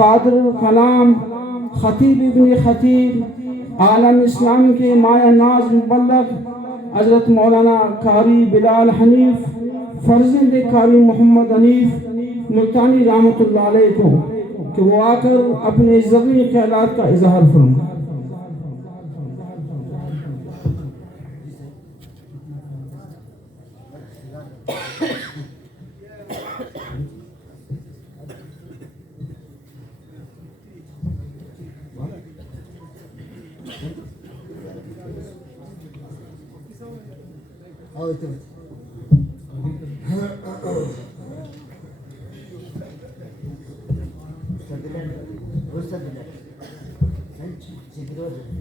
قادر کلام خطیب ابن خطیب عالم اسلام کے مایہ ناز مبلغ حضرت مولانا قاری بلال حنیف فرزند قاری محمد حنیف ملتانی رحمۃ اللہ علیہ کو کہ وہ آ کر اپنے ذرعی خیالات کا اظہار فرمائیں۔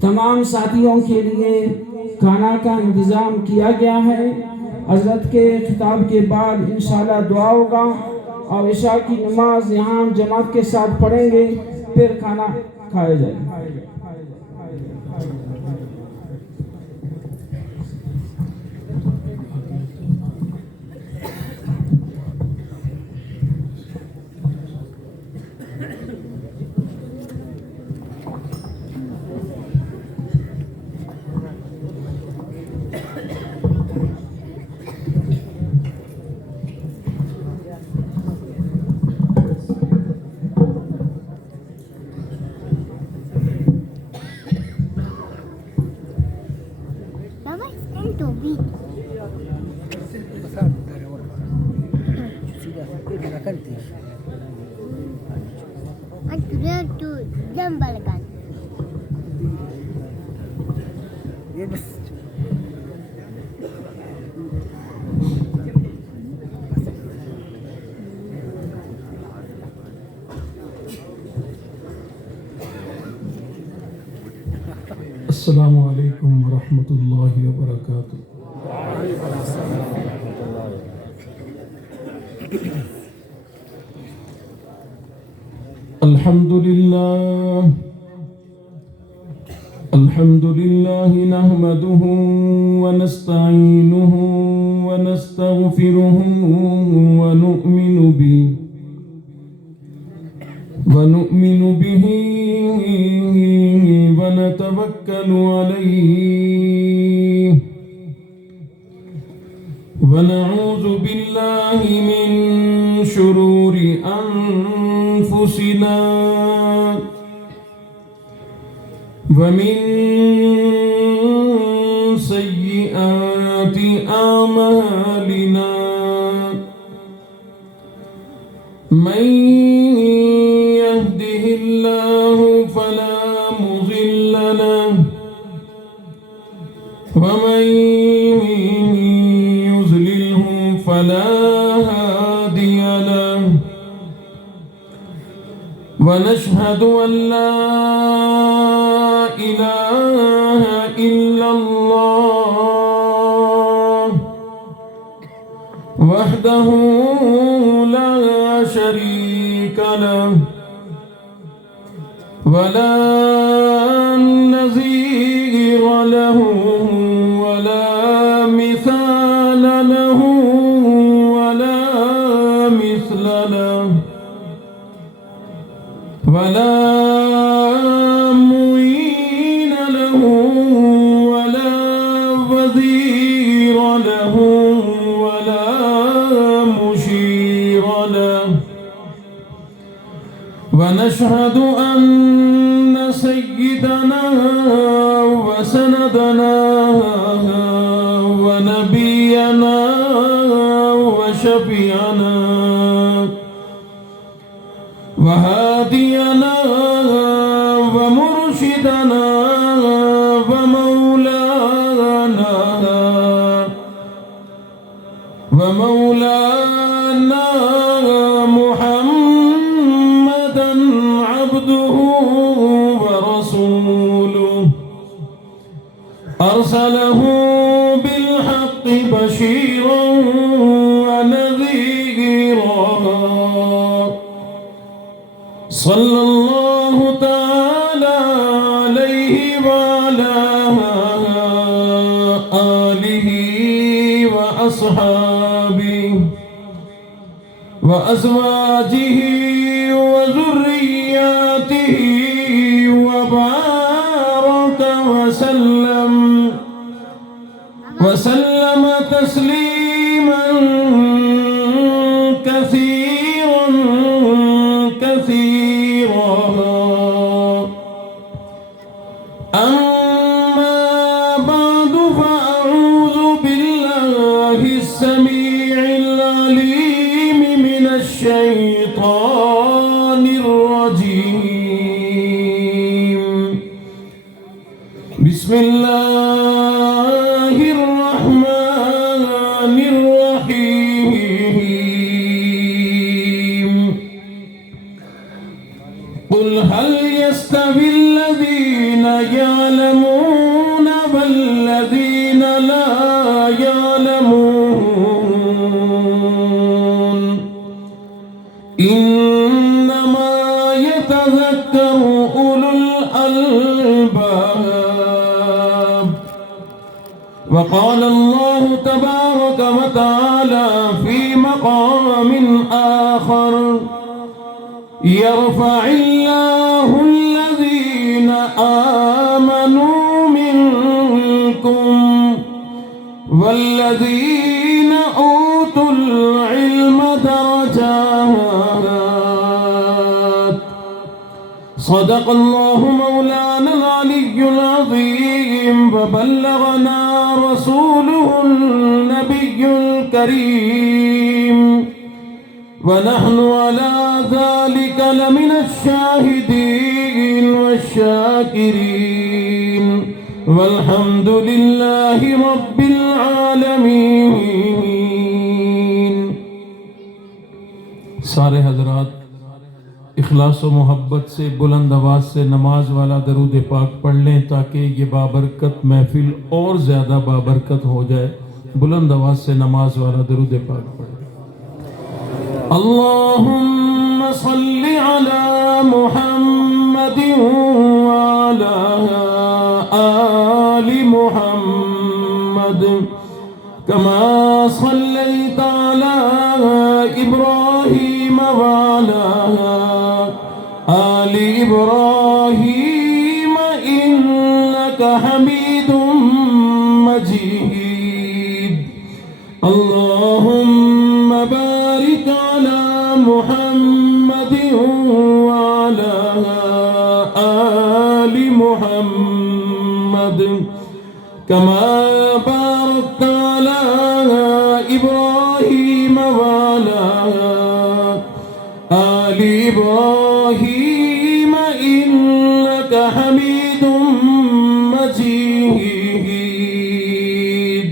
تمام ساتھیوں کے لیے کھانا کا انتظام کیا گیا ہے۔ حضرت کے خطاب کے بعد انشاءاللہ دعا ہوگا اور عشاء کی نماز یہاں جماعت کے ساتھ پڑھیں گے، پھر کھانا کھایا جائے گا۔ السلام علیکم ورحمۃ اللہ وبرکاتہ۔ الحمد للہ نحمده ونستعینه ونستغفره ونؤمن به ونتوکل علیہ ونعوذ باللہ من شرور انفسنا ومن سیئات اعمالنا من يهده الله فلا مضل له ومن يضلله فلا هادي له ونشهد أن لا إله إلا الله وحده لا شريك له ولا نظير له ولا مثال له ولا مثل له ولا معين له ولا وزير له ولا مشير له ونشهد أن سيدنا وسندنا ونبينا وشفيعنا وهادينا ومرشدنا ومولانا محمدا عبده ورسوله أرسله بالحق بشيرا ونذيرا صلى الله تعالى عليه وعلى آله وأصحابه وأزواجه وذرياته وسلم تسليما كثيرا كثيرا. أما بعد فأعوذ بالله السميع العليم من الشيطان الرجيم. بسم الله الرحمن الرحيم. قل هل يستوي الذين يعلمون والذين لا يعلمون إنما يتذكر أولو الألباب. وقال الله تبارك وتعالى في مقام آخر يرفع الله الذين آمنوا منكم والذين أوتوا العلم درجات. صدق الله مولانا العلي العظيم وبلغنا رسوله النبي الكريم ونحن على ذلك لمن الشاهدين والشاكرين والحمد لله رب العالمين. سارے حضرات اخلاص و محبت سے بلند آواز سے نماز والا درود پاک پڑھ لیں تاکہ یہ بابرکت محفل اور زیادہ بابرکت ہو جائے. بلند آواز سے نماز والا درود پاک پڑھ لیں. اللهم صل على محمد وعلى آل محمد كما صليت على إبراهيم وعلى آل إبراهيم إنك حميد مجيد. اللهم بارك على محمد وعلى آل محمد كما باركت على إبراهيم وعلى آل إبراهيم إنك حميد مجيد.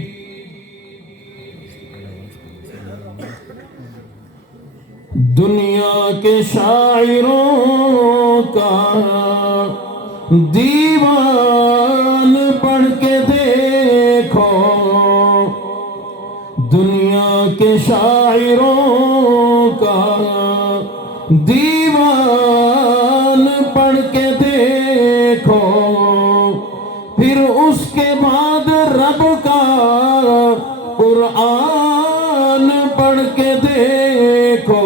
دنیا کے شاعروں کا دیوان پڑھ کے دیکھو. دنیا کے شاعروں کا دیوان پڑھ کے دیکھو. پھر اس کے بعد رب کا قرآن پڑھ کے دیکھو.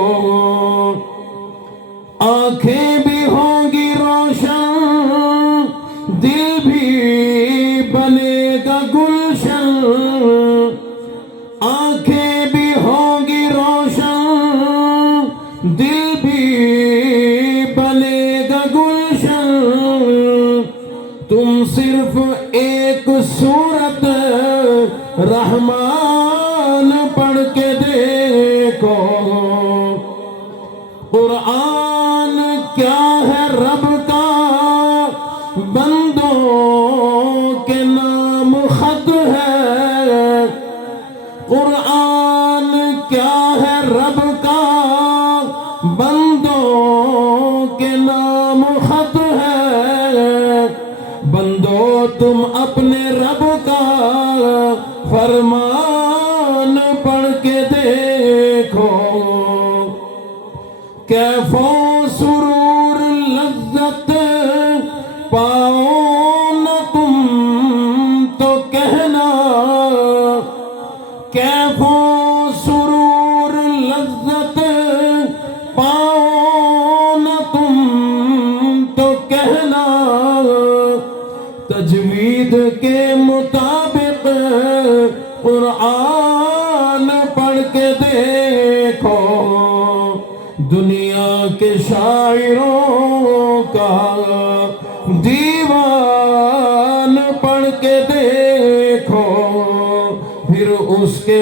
آنکھیں بھی ہوں گی روشن دل بھی بنے گا گلشن. آنکھیں بھی ہوں گی روشن دل بھی بنے گا گلشن. تم صرف ایک سورت رحمان پڑھ کے دیکھو. قرآن کیا ہے رب کا بندوں کے نام خط ہے. قرآن کیا ہے رب کا بندوں کے نام خط ہے. بندو تم اپنے رب کا فرمان پڑھ کے دیکھو. کیف و سرور لذت پاؤ نہ تم تو کہنا. کیف و سرور لذت پاؤ نہ تم تو کہنا. تجوید کے مطابق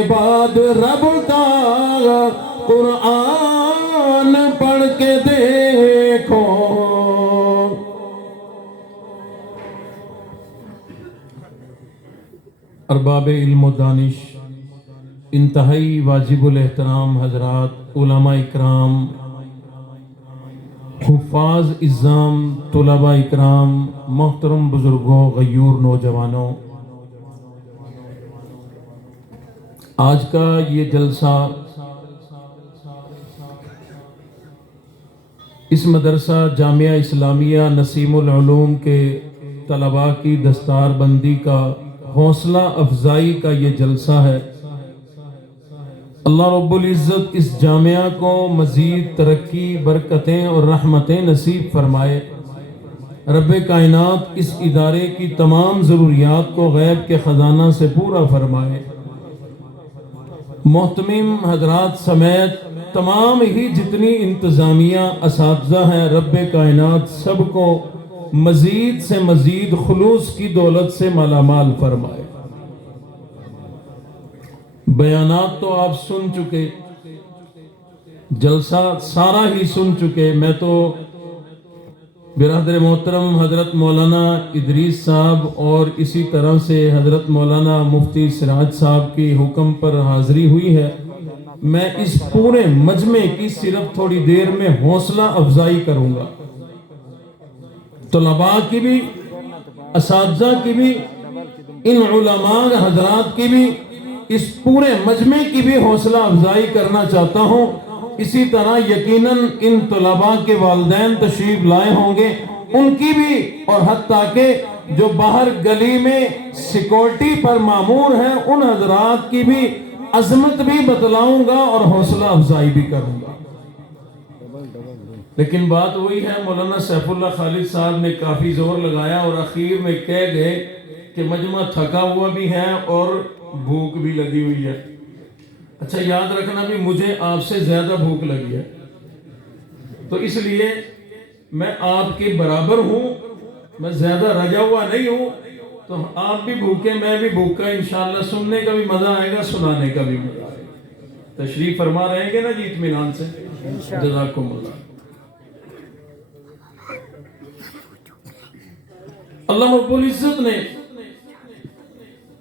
بعد رب کا قرآن پڑھ کے دیکھو. ارباب علم و دانش، انتہائی واجب الاحترام حضرات، علماء اکرام، حفاظ اعظام، طلباء اکرام، محترم بزرگوں، غیور نوجوانوں، آج کا یہ جلسہ اس مدرسہ جامعہ اسلامیہ نسیم العلوم کے طلباء کی دستار بندی کا، حوصلہ افزائی کا یہ جلسہ ہے. اللہ رب العزت اس جامعہ کو مزید ترقی، برکتیں اور رحمتیں نصیب فرمائے. رب کائنات اس ادارے کی تمام ضروریات کو غیب کے خزانہ سے پورا فرمائے. محتمم حضرات سمیت تمام ہی جتنی انتظامیہ اساتذہ ہیں، رب کائنات سب کو مزید سے مزید خلوص کی دولت سے مالا مال فرمائے. بیانات تو آپ سن چکے، جلسہ سارا ہی سن چکے. میں تو برادر محترم حضرت مولانا ادریس صاحب اور اسی طرح سے حضرت مولانا مفتی سراج صاحب کی حکم پر حاضری ہوئی ہے. میں اس پورے مجمع کی صرف تھوڑی دیر میں حوصلہ افزائی کروں گا. طلباء کی بھی، اساتذہ کی بھی، ان علماء حضرات کی بھی، اس پورے مجمع کی بھی حوصلہ افزائی کرنا چاہتا ہوں. اسی طرح یقیناً ان طلباء کے والدین تشریف لائے ہوں گے، ان کی بھی، اور حتیٰ کہ جو باہر گلی میں سیکورٹی پر مامور ہیں ان حضرات کی بھی عظمت بھی بتلاؤں گا اور حوصلہ افزائی بھی کروں گا. لیکن بات وہی ہے، مولانا سیف اللہ خالد صاحب نے کافی زور لگایا اور اخیر میں کہہ گئے کہ مجمع تھکا ہوا بھی ہے اور بھوک بھی لگی ہوئی ہے. اچھا یاد رکھنا بھی مجھے آپ سے زیادہ بھوک لگی ہے، تو اس لیے میں آپ کے برابر ہوں، میں زیادہ رجا ہوا نہیں ہوں. تو آپ بھی بھوکے، میں بھی بھوکا، انشاءاللہ سننے کا بھی مزہ آئے گا، سنانے کا بھی مزہ آئے گا. تشریف فرما رہیں گے نا جی اطمینان سے؟ جزاکم اللہ. اللہ رب العزت نے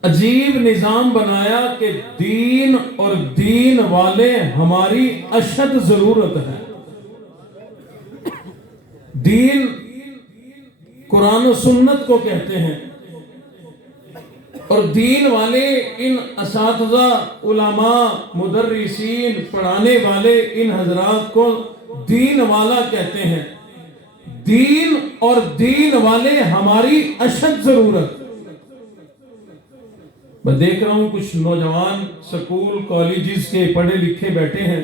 عجیب نظام بنایا کہ دین اور دین والے ہماری اشد ضرورت ہے. دین قرآن و سنت کو کہتے ہیں، اور دین والے ان اساتذہ، علماء، مدرسین، پڑھانے والے ان حضرات کو دین والا کہتے ہیں. دین اور دین والے ہماری اشد ضرورت. میں دیکھ رہا ہوں کچھ نوجوان سکول کالجز کے پڑھے لکھے بیٹھے ہیں.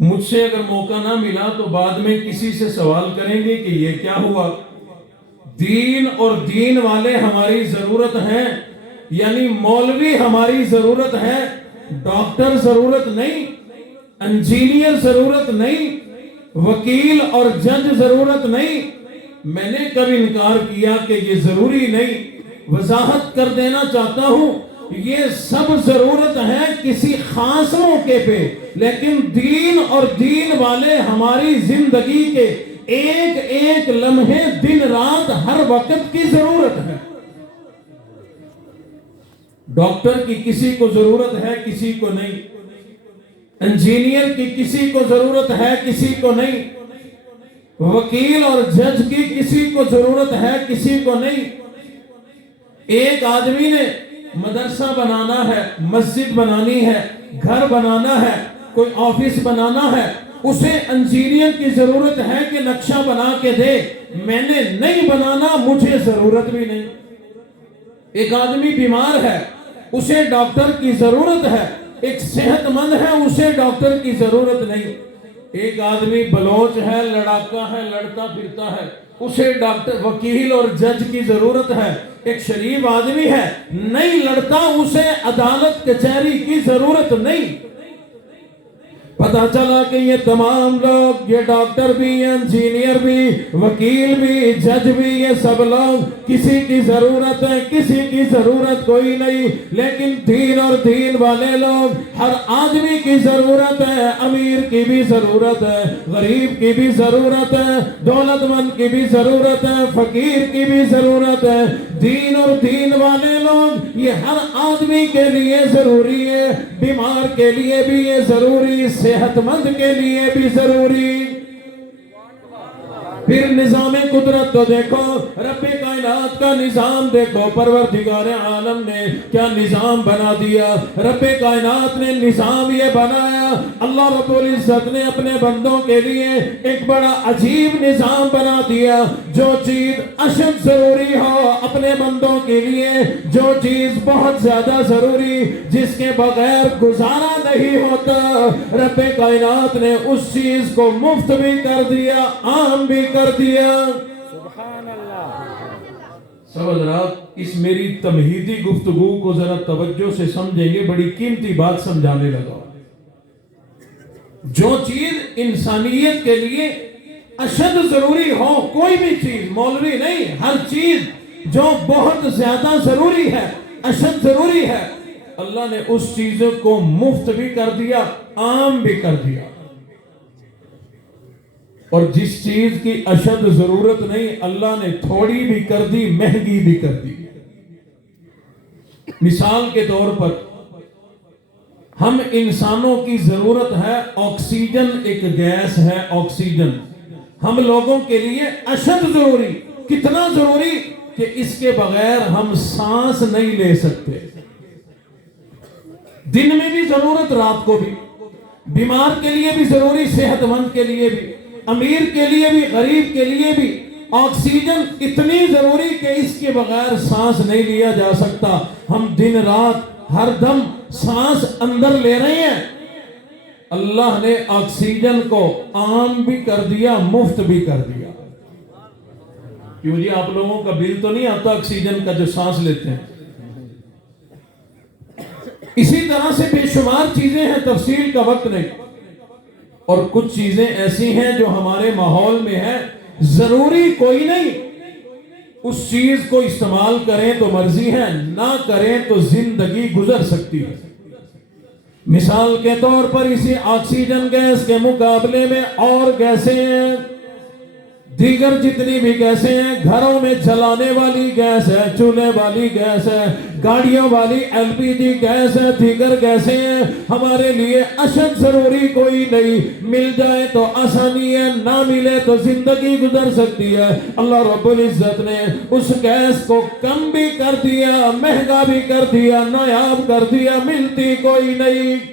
مجھ سے اگر موقع نہ ملا تو بعد میں کسی سے سوال کریں گے کہ یہ کیا ہوا. دین اور دین والے ہماری ضرورت ہیں، یعنی مولوی ہماری ضرورت ہے، ڈاکٹر ضرورت نہیں، انجینئر ضرورت نہیں، وکیل اور جج ضرورت نہیں. میں نے کب انکار کیا کہ یہ ضروری نہیں. وضاحت کر دینا چاہتا ہوں یہ سب ضرورت ہے کسی خاص موقع پہ، لیکن دین اور دین والے ہماری زندگی کے ایک ایک لمحے، دن رات، ہر وقت کی ضرورت ہے. ڈاکٹر کی کسی کو ضرورت ہے، کسی کو نہیں. انجینئر کی کسی کو ضرورت ہے، کسی کو نہیں. وکیل اور جج کی کسی کو ضرورت ہے، کسی کو نہیں. ایک آدمی نے مدرسہ بنانا ہے، مسجد بنانی ہے، گھر بنانا ہے، کوئی آفس بنانا ہے، اسے انجینئر کی ضرورت ہے کہ نقشہ بنا کے دے. میں نے نہیں بنانا، مجھے ضرورت بھی نہیں. ایک آدمی بیمار ہے، اسے ڈاکٹر کی ضرورت ہے. ایک صحت مند ہے، اسے ڈاکٹر کی ضرورت نہیں. ایک آدمی بلوچ ہے، لڑاکا ہے، لڑتا پھرتا ہے، اسے ڈاکٹر، وکیل اور جج کی ضرورت ہے. ایک شریف آدمی ہے، نہیں لڑتا، اسے عدالت کچہری کی ضرورت نہیں. پتہ چلا کہ یہ تمام لوگ، یہ ڈاکٹر بھی، انجینئر بھی، وکیل بھی، جج بھی، یہ سب لوگ کسی کی ضرورت ہے، کسی کی ضرورت کوئی نہیں، لیکن دین اور دین والے لوگ، ہر آدمی کی ضرورت ہے، امیر کی بھی ضرورت ہے، غریب کی بھی ضرورت ہے، دولت مند کی بھی ضرورت ہے، فقیر کی بھی ضرورت ہے۔ دین اور دین والے لوگ یہ ہر آدمی کے لیے ضروری ہے، بیمار کے لیے بھی یہ ضروری، صحت مند کے لیے بھی ضروری۔ پھر نظام قدرت تو دیکھو، رب کائنات کا نظام دیکھو، پروردگار عالم نے کیا نظام بنا دیا۔ رب کائنات نے نظام یہ بنایا، اللہ رب العزت نے اپنے بندوں کے لیے ایک بڑا عجیب نظام بنا دیا۔ جو چیز اشد ضروری ہو اپنے بندوں کے لیے، جو چیز بہت زیادہ ضروری، جس کے بغیر گزارا نہیں ہوتا، رب کائنات نے اس چیز کو مفت بھی کر دیا، عام بھی کر دیا۔ سبحان اللہ۔ سب حضرات اس میری تمہیدی گفتگو کو ذرا توجہ سے سمجھیں گے، بڑی قیمتی بات سمجھانے لگا۔ جو چیز انسانیت کے لیے اشد ضروری ہو، کوئی بھی چیز، مولوی نہیں، ہر چیز جو بہت زیادہ ضروری ہے، اشد ضروری ہے، اللہ نے اس چیزوں کو مفت بھی کر دیا، عام بھی کر دیا۔ اور جس چیز کی اشد ضرورت نہیں، اللہ نے تھوڑی بھی کر دی، مہنگی بھی کر دی۔ مثال کے طور پر ہم انسانوں کی ضرورت ہے آکسیجن، ایک گیس ہے آکسیجن، ہم لوگوں کے لیے اشد ضروری، کتنا ضروری کہ اس کے بغیر ہم سانس نہیں لے سکتے۔ دن میں بھی ضرورت، رات کو بھی، بیمار کے لیے بھی ضروری، صحت مند کے لیے بھی، امیر کے لیے بھی، غریب کے لیے بھی۔ آکسیجن اتنی ضروری کہ اس کے بغیر سانس نہیں لیا جا سکتا۔ ہم دن رات ہر دم سانس اندر لے رہے ہیں۔ اللہ نے آکسیجن کو عام بھی کر دیا، مفت بھی کر دیا۔ کیوں جی، آپ لوگوں کا بل تو نہیں آتا آکسیجن کا جو سانس لیتے ہیں؟ اسی طرح سے بے شمار چیزیں ہیں، تفصیل کا وقت نہیں۔ اور کچھ چیزیں ایسی ہیں جو ہمارے ماحول میں ہیں، ضروری کوئی نہیں، اس چیز کو استعمال کریں تو مرضی ہے، نہ کریں تو زندگی گزر سکتی ہے۔ مثال کے طور پر اسی آکسیجن گیس کے مقابلے میں اور گیسیں ہیں، دیگر جتنی بھی گیسیں ہیں، گھروں میں جلانے والی گیس ہے، چولہے والی گیس ہے، گاڑیوں والی LPG گیس ہے، دیگر گیسیں ہیں، ہمارے لیے اشد ضروری کوئی نہیں، مل جائے تو آسانی ہے، نہ ملے تو زندگی گزر سکتی ہے۔ اللہ رب العزت نے اس گیس کو کم بھی کر دیا، مہنگا بھی کر دیا، نایاب کر دیا، ملتی کوئی نہیں۔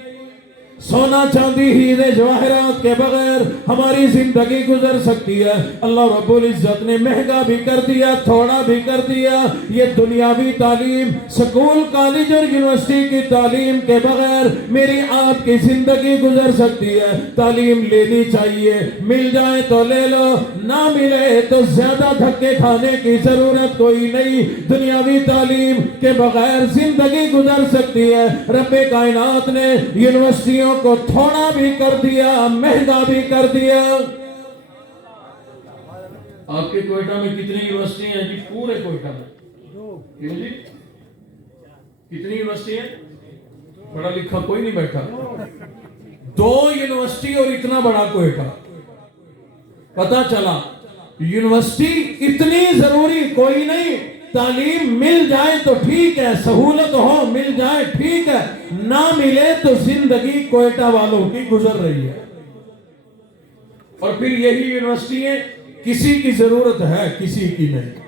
سونا چاندی ہیرے جواہرات کے بغیر ہماری زندگی گزر سکتی ہے، اللہ رب العزت نے مہنگا بھی کر دیا، تھوڑا بھی کر دیا۔ یہ دنیاوی تعلیم، سکول، کالج اور یونیورسٹی کی تعلیم کے بغیر میری آپ کی زندگی گزر سکتی ہے۔ تعلیم لینی چاہیے، مل جائے تو لے لو، نہ ملے تو زیادہ دھکے کھانے کی ضرورت کوئی نہیں۔ دنیاوی تعلیم کے بغیر زندگی گزر سکتی ہے۔ رب کائنات نے یونیورسٹیوں کو تھوڑا بھی کر دیا، مہنگا بھی کر دیا۔ آپ کے کوئٹہ میں کتنی یونیورسٹی ہیں جی؟ پورے کوئٹہ میں کیوں جی؟ کتنی یونیورسٹی ہیں؟ پڑھا لکھا کوئی نہیں بیٹھا، 2 یونیورسٹی اور اتنا بڑا کوئٹہ۔ پتہ چلا یونیورسٹی اتنی ضروری کوئی نہیں، تعلیم مل جائے تو ٹھیک ہے، سہولت ہو، مل جائے ٹھیک ہے، نہ ملے تو زندگی کوئٹہ والوں کی گزر رہی ہے۔ اور پھر یہی یونیورسٹیاں کسی کی ضرورت ہے، کسی کی نہیں۔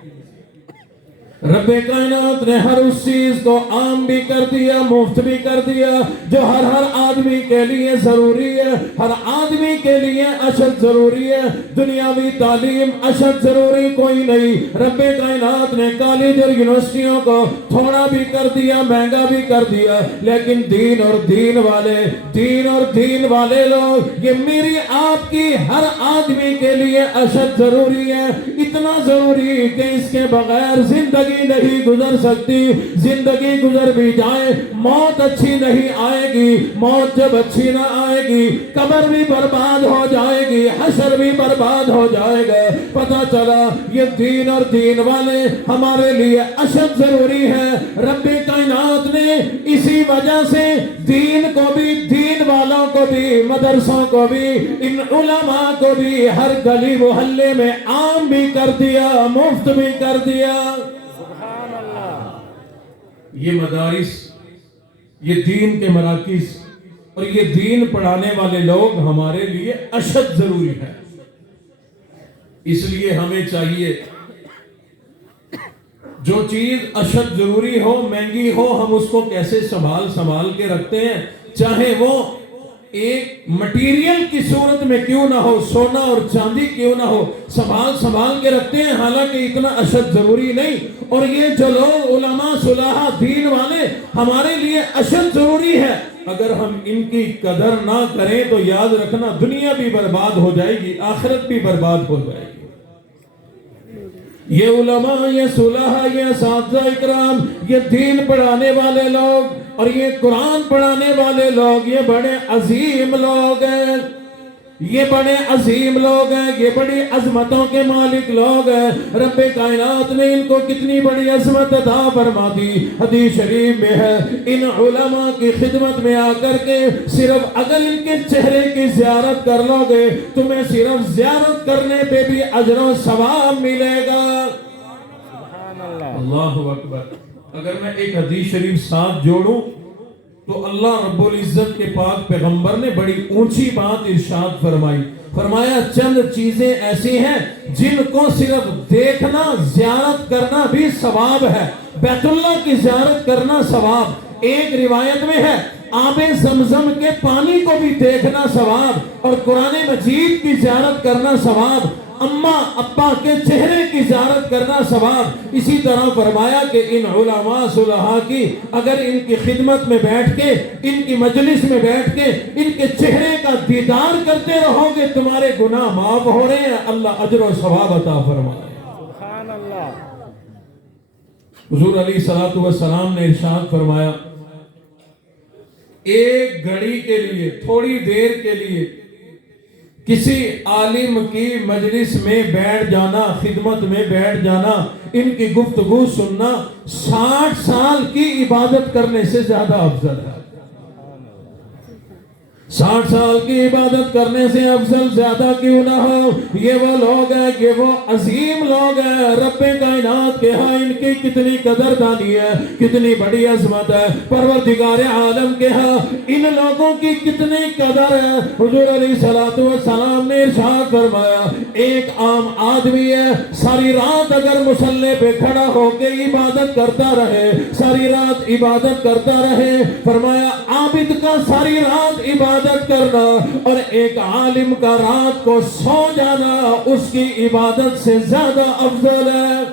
رب کائنات نے ہر اس چیز کو عام بھی کر دیا، مفت بھی کر دیا، جو ہر آدمی کے لیے ضروری ہے، ہر آدمی کے لیے اشد ضروری ہے۔ دنیاوی تعلیم اشد ضروری کوئی نہیں۔ رب کائنات نے کالج اور یونیورسٹیوں کو تھوڑا بھی کر دیا، مہنگا بھی کر دیا، لیکن دین اور دین والے لوگ، یہ میری آپ کی ہر آدمی کے لیے اشد ضروری ہے، اتنا ضروری کہ اس کے بغیر زندگی زندگی نہیں گزر سکتی، زندگی گزر بھی جائے موت اچھی نہیں آئے گی، موت جب اچھی نہ آئے گی قبر بھی برباد ہو جائے گی، حشر بھی برباد ہو جائے گا۔ پتہ چلا یہ دین اور دین والے ہمارے لیے اشد ضروری ہے۔ رب کائنات نے اسی وجہ سے دین کو بھی، دین والوں کو بھی، مدرسوں کو بھی، ان علماء کو بھی ہر گلی محلے میں عام بھی کر دیا، مفت بھی کر دیا۔ سبحان اللہ۔ یہ مدارس، یہ دین کے مراکز اور یہ دین پڑھانے والے لوگ ہمارے لیے اشد ضروری ہے۔ اس لیے ہمیں چاہیے جو چیز اشد ضروری ہو، مہنگی ہو، ہم اس کو کیسے سنبھال کے رکھتے ہیں، چاہے وہ ایک مٹیریل کی صورت میں کیوں نہ ہو، سونا اور چاندی کیوں نہ ہو، سنبھال کے رکھتے ہیں، حالانکہ اتنا اشد ضروری نہیں۔ اور یہ جو لوگ علماء صلاح دین والے ہمارے لیے اشد ضروری ہے، اگر ہم ان کی قدر نہ کریں تو یاد رکھنا دنیا بھی برباد ہو جائے گی، آخرت بھی برباد ہو جائے گی۔ یہ علماء، یہ صلاح، یہ اساتذہ اکرام، یہ دین پڑھانے والے لوگ اور یہ قرآن پڑھانے والے لوگ، یہ بڑے عظیم لوگ ہیں، یہ بڑے عظیم لوگ ہیں، یہ بڑی عظمتوں کے مالک لوگ ہیں۔ رب کائنات نے ان کو کتنی بڑی عظمت عطا فرما دی۔ حدیث شریف میں ہے ان علماء کی خدمت میں آ کر کے صرف اگر ان کے چہرے کی زیارت کر لو گے تمہیں صرف زیارت کرنے پہ بھی اجر و ثواب ملے گا۔ سبحان اللہ۔ اللہ اکبر۔ اگر میں ایک حدیث شریف ساتھ جوڑوں تو اللہ رب العزت کے پاک پیغمبر نے بڑی اونچی بات ارشاد فرمائی، فرمایا چند چیزیں ایسی ہیں جن کو صرف دیکھنا، زیارت کرنا بھی ثواب ہے۔ بیت اللہ کی زیارت کرنا ثواب، ایک روایت میں ہے آب زمزم کے پانی کو بھی دیکھنا ثواب، اور قرآن مجید کی زیارت کرنا ثواب، اماں ابا کے چہرے کی زیارت کرنا ثواب۔ اسی طرح فرمایا کہ ان علماء صلحاء کی اگر ان کی خدمت میں بیٹھ کے، ان کی مجلس میں بیٹھ کے ان کے چہرے کا دیدار کرتے رہو گے تمہارے گناہ معاف ہو رہے ہیں، اللہ اجر و ثواب عطا فرمائے۔ سبحان اللہ۔ حضور علیہ الصلوۃ والسلام نے ارشاد فرمایا ایک گھڑی کے لیے، تھوڑی دیر کے لیے کسی عالم کی مجلس میں بیٹھ جانا، خدمت میں بیٹھ جانا، ان کی گفتگو سننا 60 سال کی عبادت کرنے سے زیادہ افضل ہے۔ 60 سال کی عبادت کرنے سے افضل زیادہ کیوں نہ ہو۔ یہ وہ لوگ ہیں، یہ وہ عظیم لوگ ہیں، رب کائنات کے ہاں ان کی کتنی قدر دانی ہے، کتنی بڑی عظمت ہے، پروردگار عالم کے ہاں ان لوگوں کی کتنی قدر ہے۔ حضور علیہ السلام نے ارشاد فرمایا ایک عام آدمی ہے، ساری رات اگر مصلی پہ کھڑا ہو کے عبادت کرتا رہے، ساری رات عبادت کرتا رہے، فرمایا عابد کا ساری رات عبادت کرنا اور ایک عالم کا رات کو سو جانا اس کی عبادت سے زیادہ افضل ہے۔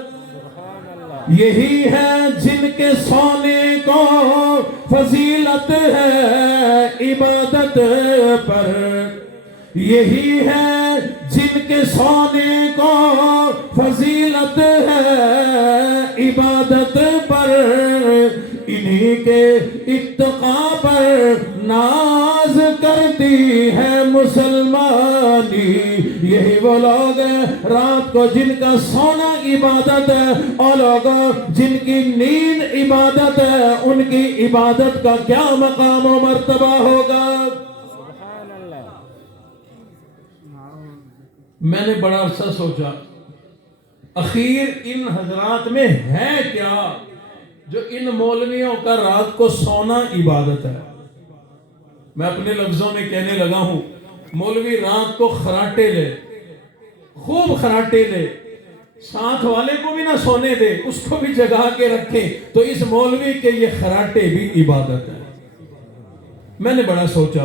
یہی ہے جن کے سونے کو فضیلت ہے عبادت پر، یہی ہے جن کے سونے کو فضیلت ہے عبادت پر، انہی کے اتقاء پر ناز کرتی ہے مسلمانی۔ یہی وہ لوگ ہیں رات کو جن کا سونا عبادت ہے، اور لوگوں جن کی نیند عبادت ہے، ان کی عبادت کا کیا مقام و مرتبہ ہوگا۔ سبحان اللہ۔ میں نے بڑا عرصہ سوچا اخیر ان حضرات میں ہے کیا جو ان مولویوں کا رات کو سونا عبادت ہے۔ میں اپنے لفظوں میں کہنے لگا ہوں مولوی رات کو خراٹے لے، خوب خراٹے لے، ساتھ والے کو بھی نہ سونے دے، اس کو بھی جگا کے رکھے، تو اس مولوی کے یہ خراٹے بھی عبادت ہے۔ میں نے بڑا سوچا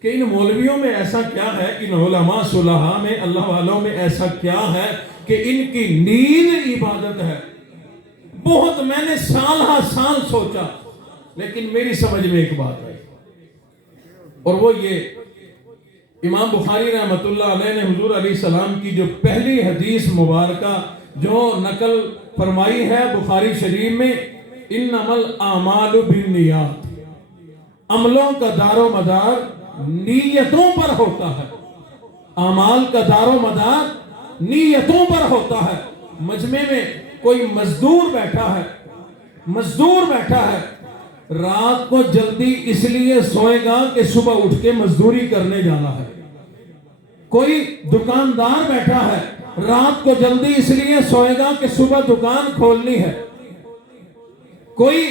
کہ ان مولویوں میں ایسا کیا ہے، ان علماء صلحاء میں، اللہ والوں میں ایسا کیا ہے کہ ان کی نیند عبادت ہے۔ بہت میں نے سال ہا سال سوچا، لیکن میری سمجھ میں ایک بات آئی، اور وہ یہ امام بخاری رحمۃ اللہ علیہ نے حضور علیہ السلام کی جو پہلی حدیث مبارکہ جو نقل فرمائی ہے بخاری شریف میں، انما الاعمال بالنیات، عملوں کا دار و مدار نیتوں پر ہوتا ہے، اعمال کا دار و مدار نیتوں پر ہوتا ہے۔ مجمع میں کوئی مزدور بیٹھا ہے، رات کو جلدی اس لیے سوئے گا کہ صبح اٹھ کے مزدوری کرنے جانا ہے۔ کوئی دکاندار بیٹھا ہے، رات کو جلدی اس لیے سوئے گا کہ صبح دکان کھولنی ہے۔ کوئی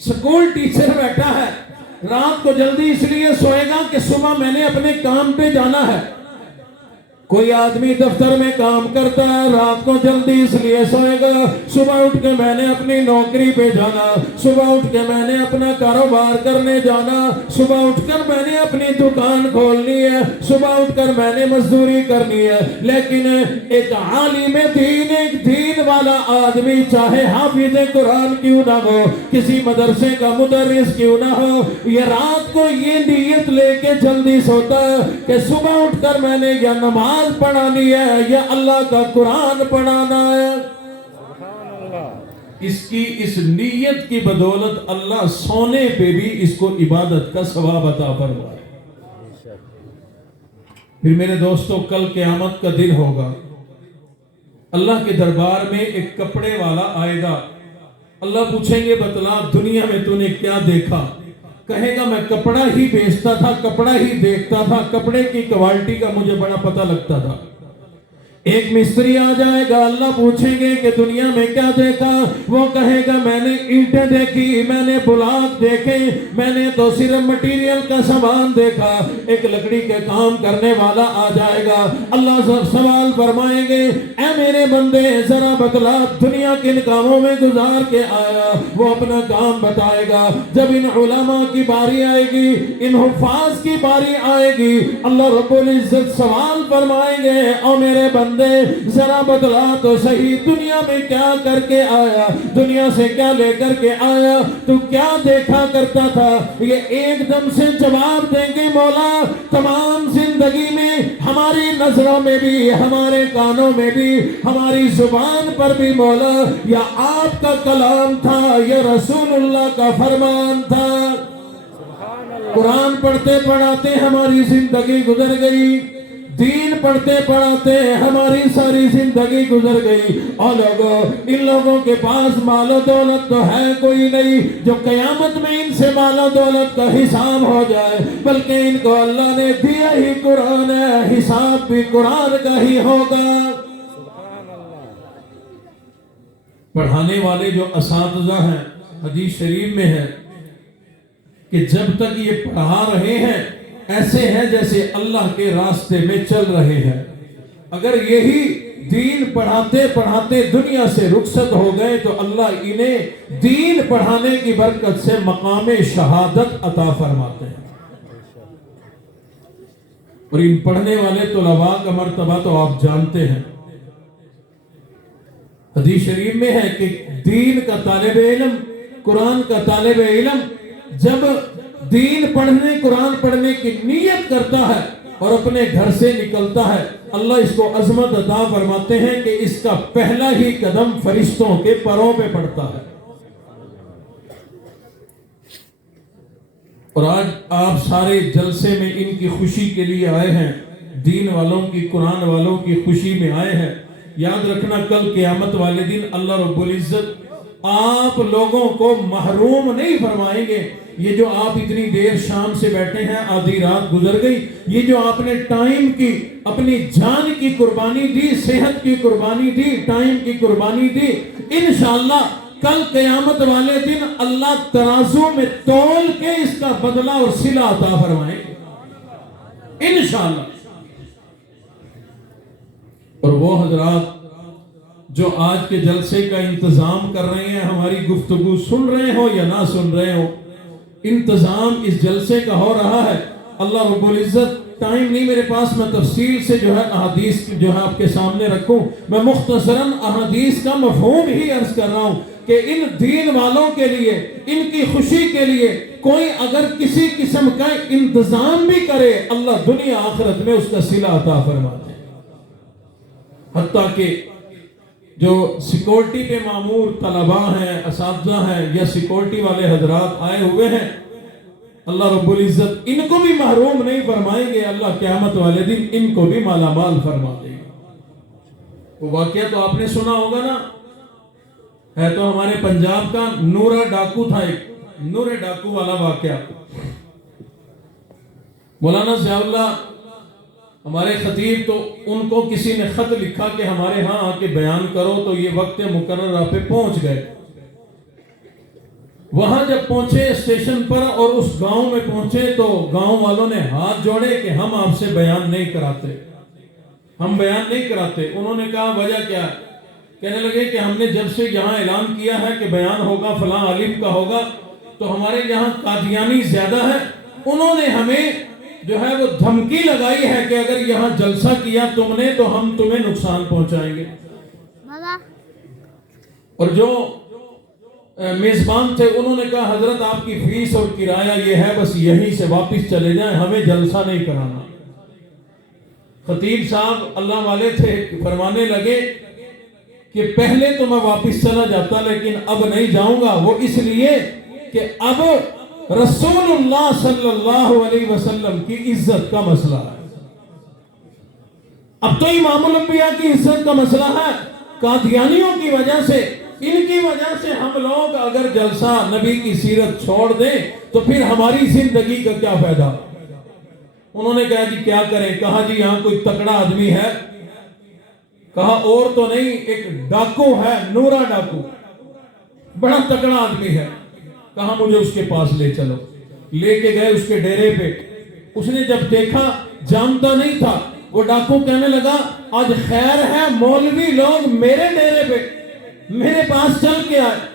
سکول ٹیچر بیٹھا ہے، رات کو جلدی اس لیے سوئے گا کہ صبح میں نے اپنے کام پہ جانا ہے۔ کوئی آدمی دفتر میں کام کرتا ہے، رات کو جلدی اس لیے سوئے گا صبح اٹھ کے میں نے اپنی نوکری پہ جانا، صبح اٹھ کے میں نے اپنا کاروبار کرنے جانا، صبح اٹھ کر میں نے اپنی دکان کھولنی ہے، صبح اٹھ کر میں نے مزدوری کرنی ہے۔ لیکن ایک عالم دین، ایک دین والا آدمی، چاہے حافظ قرآن کیوں نہ ہو، کسی مدرسے کا مدرس کیوں نہ ہو، یہ رات کو یہ نیت لے کے جلدی سوتا ہے کہ صبح اٹھ کر میں نے یا نماز پڑھانی ہے یا اللہ کا قرآن پڑھانا ہے۔ اس نیت کی بدولت اللہ سونے پہ بھی اس کو عبادت کا ثواب عطا فرمائے۔ پھر میرے دوستو، کل قیامت کا دن ہوگا، اللہ کے دربار میں ایک کپڑے والا آئے گا۔ اللہ پوچھیں گے بتلا دنیا میں تو نے کیا دیکھا؟ کہے گا میں کپڑا ہی بیچتا تھا، کپڑا ہی دیکھتا تھا، کپڑے کی کوالٹی کا مجھے بڑا پتہ لگتا تھا۔ ایک مستری آ جائے گا، اللہ پوچھیں گے کہ دنیا میں کیا دیکھا؟ وہ کہے گا میں نے اینٹیں دیکھی، میں نے بلاک دیکھے، میں نے تو صرف مٹیریل کا سامان دیکھا۔ ایک لکڑی کے کام کرنے والا آ جائے گا، اللہ سوال فرمائیں گے اے میرے بندے ذرا بتلا دنیا کن کاموں میں گزار کے آیا؟ وہ اپنا کام بتائے گا۔ جب ان علماء کی باری آئے گی، ان حفاظ کی باری آئے گی، اللہ رب العزت سوال فرمائیں گے او میرے بندے ذرا بتلا تو صحیح دنیا میں کیا کر کے آیا، دنیا سے کیا لے کر کے آیا، تو کیا دیکھا کرتا تھا؟ یہ ایک دم سے جواب دیں گے مولا تمام زندگی میں ہماری نظروں میں بھی، ہمارے کانوں میں بھی، ہماری زبان پر بھی مولا یا آپ کا کلام تھا یا رسول اللہ کا فرمان تھا۔ قرآن پڑھتے پڑھاتے ہماری زندگی گزر گئی، دین پڑھتے پڑھاتے ہماری ساری زندگی گزر گئی، اور لوگوں ان لوگوں کے پاس مال و دولت تو ہے کوئی نہیں جو قیامت میں ان سے مال و دولت کا حساب ہو جائے، بلکہ ان کو اللہ نے دیا ہی قرآن ہے، حساب بھی قرآن کا ہی ہوگا۔ پڑھانے والے جو اساتذہ ہیں، حدیث شریف میں ہے کہ جب تک یہ پڑھا رہے ہیں ایسے ہیں جیسے اللہ کے راستے میں چل رہے ہیں۔ اگر یہی دین پڑھاتے پڑھاتے دنیا سے رخصت ہو گئے تو اللہ انہیں دین پڑھانے کی برکت سے مقام شہادت عطا فرماتے ہیں۔ اور ان پڑھنے والے طلباء کا مرتبہ تو آپ جانتے ہیں، حدیث شریف میں ہے کہ دین کا طالب علم، قرآن کا طالب علم جب دین پڑھنے، قرآن پڑھنے کی نیت کرتا ہے اور اپنے گھر سے نکلتا ہے، اللہ اس کو عظمت عطا فرماتے ہیں کہ اس کا پہلا ہی قدم فرشتوں کے پروں پہ پڑتا ہے۔ اور آج آپ سارے جلسے میں ان کی خوشی کے لیے آئے ہیں، دین والوں کی، قرآن والوں کی خوشی میں آئے ہیں۔ یاد رکھنا کل قیامت والے دن اللہ رب العزت آپ لوگوں کو محروم نہیں فرمائیں گے۔ یہ جو آپ اتنی دیر شام سے بیٹھے ہیں، آدھی رات گزر گئی، یہ جو آپ نے ٹائم کی، اپنی جان کی قربانی دی، صحت کی قربانی دی، ٹائم کی قربانی دی، انشاءاللہ کل قیامت والے دن اللہ ترازو میں تول کے اس کا بدلہ اور صلہ عطا فرمائیں گے انشاءاللہ۔ اور وہ حضرات جو آج کے جلسے کا انتظام کر رہے ہیں، ہماری گفتگو سن رہے ہو یا نہ سن رہے ہو، انتظام اس جلسے کا ہو رہا ہے۔ اللہ رب العزت، ٹائم نہیں میرے پاس، میں تفصیل سے جو ہے احادیث جو ہے آپ کے سامنے رکھوں، میں مختصراً احادیث کا مفہوم ہی عرض کر رہا ہوں کہ ان دین والوں کے لیے، ان کی خوشی کے لیے کوئی اگر کسی قسم کا انتظام بھی کرے، اللہ دنیا آخرت میں اس کا صلہ عطا فرماتے ہیں۔ حتیٰ کہ جو سیکورٹی پہ معمور طلباء ہیں، اساتذہ ہیں یا سیکورٹی والے حضرات آئے ہوئے ہیں، اللہ رب العزت ان کو بھی محروم نہیں فرمائیں گے، اللہ قیامت والے دن ان کو بھی مالا مال فرما دے گا۔ وہ واقعہ تو آپ نے سنا ہوگا نا، ہے تو ہمارے پنجاب کا، نورا ڈاکو تھا، ایک نور ڈاکو والا واقعہ۔ مولانا ضیاء اللہ ہمارے خطیب، تو ان کو کسی نے خط لکھا کہ ہمارے ہاں آ کے بیان کرو، تو یہ وقت مقررہ پہ پہنچ گئے۔ وہاں جب پہنچے اسٹیشن پر اور اس گاؤں میں پہنچے، تو گاؤں والوں نے ہاتھ جوڑے کہ ہم آپ سے بیان نہیں کراتے، ہم بیان نہیں کراتے۔ انہوں نے کہا وجہ کیا ہے؟ کہنے لگے کہ ہم نے جب سے یہاں اعلان کیا ہے کہ بیان ہوگا فلاں عالم کا ہوگا، تو ہمارے یہاں قادیانی زیادہ ہے، انہوں نے ہمیں جو ہے وہ دھمکی لگائی ہے کہ اگر یہاں جلسہ کیا تم نے تو ہم تمہیں نقصان پہنچائیں گے۔ اور جو میزبان تھے انہوں نے کہا حضرت آپ کی فیس اور کرایہ یہ ہے، بس یہیں سے واپس چلے جائیں، ہمیں جلسہ نہیں کرانا۔ خطیب صاحب اللہ والے تھے، فرمانے لگے کہ پہلے تو میں واپس چلا جاتا لیکن اب نہیں جاؤں گا، وہ اس لیے کہ اب رسول اللہ صلی اللہ علیہ وسلم کی عزت کا مسئلہ ہے، اب تو امام الانبیاء کی عزت کا مسئلہ ہے۔ قادیانیوں کی وجہ سے، ان کی وجہ سے ہم لوگ اگر جلسہ نبی کی سیرت چھوڑ دیں تو پھر ہماری زندگی کا کیا فائدہ؟ انہوں نے کہا جی کیا کریں؟ کہا جی یہاں کوئی تکڑا آدمی ہے؟ کہا اور تو نہیں، ایک ڈاکو ہے، نورا ڈاکو، بڑا تکڑا آدمی ہے۔ کہا مجھے اس کے پاس لے چلو۔ لے کے گئے اس کے ڈیرے پہ۔ اس نے جب دیکھا، جانتا نہیں تھا، وہ ڈاکو کہنے لگا آج خیر ہے، مولوی لوگ میرے ڈیرے پہ میرے پاس چل کے آئے۔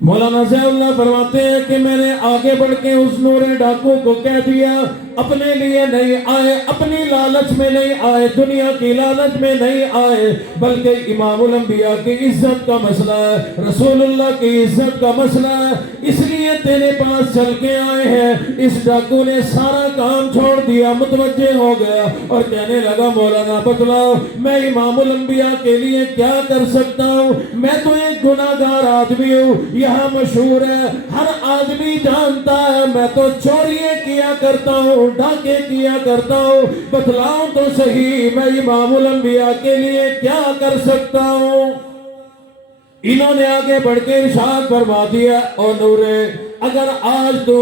مولانا ضیاء اللہ فرماتے ہیں کہ میں نے آگے بڑھ کے اس نور ڈاکو کو کہہ دیا اپنے لیے نہیں آئے، اپنی لالچ میں نہیں آئے، دنیا کی لالچ میں نہیں آئے، بلکہ امام الانبیاء کی عزت کا مسئلہ ہے، رسول اللہ کی عزت کا مسئلہ ہے، اس لیے تیرے پاس چل کے آئے ہیں۔ اس ڈاکو نے سارا کام چھوڑ دیا، متوجہ ہو گیا اور کہنے لگا مولانا بتلاؤ میں امام الانبیاء کے لیے کیا کر سکتا ہوں؟ میں تو ایک گناہگار آدمی ہوں، یہاں مشہور ہے، ہر آدمی جانتا ہے میں تو چوریاں کیا کرتا ہوں، ڈاکے کیا کرتا ہوں، بتلاؤں تو صحیح میں امام الانبیاء کے لیے کیا کر سکتا ہوں؟ انہوں نے آگے بڑھ کے ارشاد فرما دیا او نورے، اگر آج تو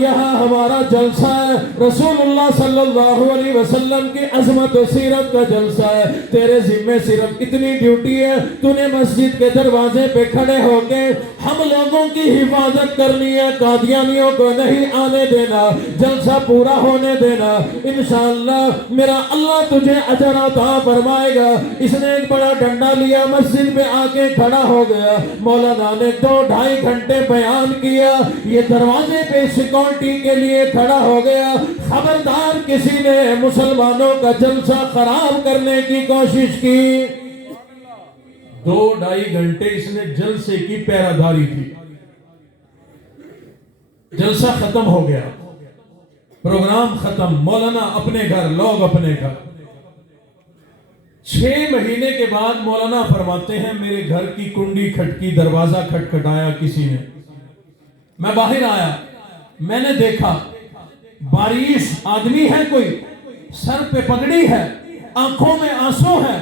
یہاں ہمارا جلسہ ہے، رسول اللہ صلی اللہ علیہ وسلم کی عظمت و سیرت کا جلسہ ہے، تیرے ذمہ صرف اتنی ڈیوٹی ہے، تو نے مسجد کے دروازے پہ کھڑے ہو کے ہم لوگوں کی حفاظت کرنی ہے، قادیانیوں کو نہیں آنے دینا، جلسہ پورا ہونے دینا، انشاءاللہ میرا اللہ تجھے اجر عطا فرمائے گا۔ اس نے ایک بڑا ڈنڈا لیا، مسجد میں آ کے کھڑا ہو گیا، مولانا نے 2-2.5 گھنٹے بیان کیا، یہ دروازے پہ سیکورٹی کے لیے کھڑا ہو گیا، خبردار کسی نے مسلمانوں کا جلسہ خراب کرنے کی کوشش کی۔ 2-2.5 گھنٹے اس نے جلسے کی پہراداری کی، جلسہ ختم ہو گیا، پروگرام ختم، مولانا اپنے گھر، لوگ اپنے گھر۔ 6 مہینے کے بعد مولانا فرماتے ہیں میرے گھر کی کنڈی کھٹکی، دروازہ کھٹکھٹایا کسی نے، میں باہر آیا، میں نے دیکھا باریش آدمی ہے، کوئی سر پہ پگڑی ہے، آنکھوں میں آنسو ہے،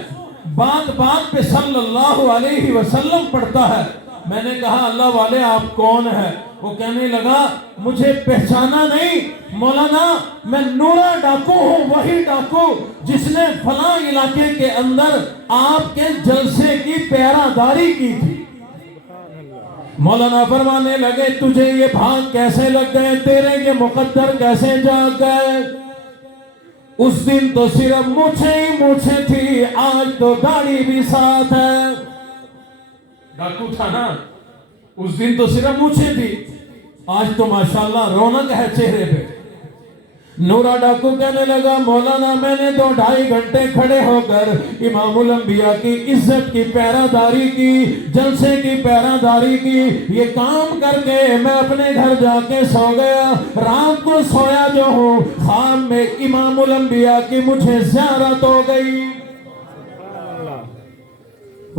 بات بات پہ صلی اللہ علیہ وسلم پڑھتا ہے۔ میں نے کہا اللہ والے آپ کون ہیں؟ وہ کہنے لگا مجھے پہچانا نہیں مولانا، میں نورا ڈاکو ہوں، وہی ڈاکو جس نے فلاں علاقے کے اندر آپ کے جلسے کی پہراداری کی تھی۔ مولانا فرمانے لگے تجھے یہ بھاگ کیسے لگ گئے، تیرے یہ مقدر کیسے جاگ گئے؟ اس دن تو صرف مونچھیں ہی مونچھیں تھی، آج تو داڑھی بھی ساتھ ہے۔ ڈاکو تھا نا، اس دن تو صرف مونچھیں تھی، آج تو ماشاءاللہ رونق ہے چہرے پہ۔ نورا ڈاکو کہنے لگا مولانا میں نے 2-2.5 گھنٹے کھڑے ہو کر امام الانبیاء کی عزت کی پہراداری کی، جلسے کی پہراداری کی، یہ کام کر کے میں اپنے گھر جا کے سو گیا، رات کو سویا جو ہوں خواب میں امام الانبیاء کی مجھے زیارت ہو گئی۔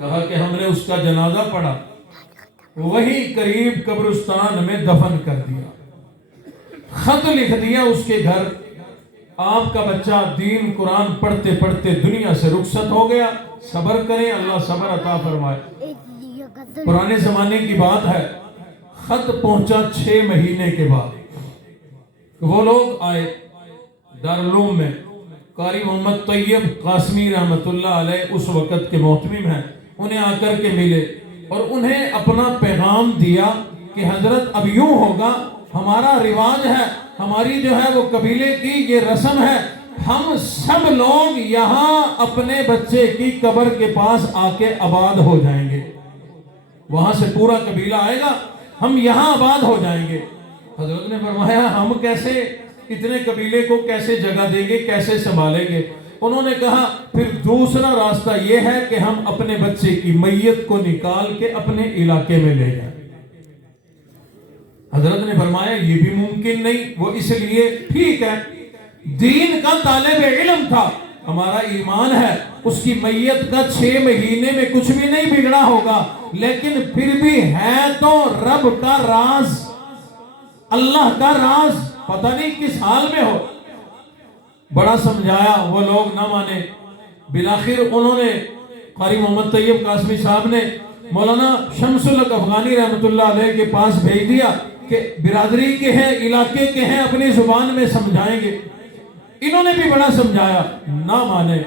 کہا کہ ہم نے اس کا جنازہ پڑھا، وہی قریب قبرستان میں دفن کر دیا، خط لکھ دیا اس کے گھر، آپ کا بچہ دین قرآن پڑھتے پڑھتے دنیا سے رخصت ہو گیا، صبر کریں، اللہ صبر عطا فرمائے۔ پرانے زمانے کی بات ہے، خط پہنچا 6 مہینے کے بعد، وہ لوگ آئے دارالعلوم میں، قاری محمد طیب قاسمی رحمت اللہ علیہ اس وقت کے محتمم ہیں، انہیں آ کر کے ملے اور انہیں اپنا پیغام دیا کہ حضرت اب یوں ہوگا، ہمارا رواج ہے، ہماری جو ہے وہ قبیلے کی یہ رسم ہے، ہم سب لوگ یہاں اپنے بچے کی قبر کے پاس آ کے آباد ہو جائیں گے، وہاں سے پورا قبیلہ آئے گا، ہم یہاں آباد ہو جائیں گے۔ حضرت نے فرمایا ہم کیسے اتنے قبیلے کو کیسے جگہ دیں گے، کیسے سنبھالیں گے؟ انہوں نے کہا پھر دوسرا راستہ یہ ہے کہ ہم اپنے بچے کی میت کو نکال کے اپنے علاقے میں لے جائیں۔ حضرت نے فرمایا یہ بھی ممکن نہیں، وہ اس لیے ٹھیک ہے، دین کا طالب علم تھا، ہمارا ایمان ہے اس کی میت کا 6 مہینے میں کچھ بھی نہیں بگڑا ہوگا، لیکن پھر بھی ہے تو رب کا راز، اللہ کا راز، پتہ نہیں کس حال میں ہو۔ بڑا سمجھایا، وہ لوگ نہ مانے، بالآخر انہوں نے قاری محمد طیب قاسمی صاحب نے مولانا شمس الحق افغانی رحمت اللہ علیہ کے پاس بھیج دیا کہ برادری کے ہیں، علاقے کے ہیں، اپنی زبان میں سمجھائیں گے۔ انہوں نے بھی بڑا سمجھایا، نہ مانے۔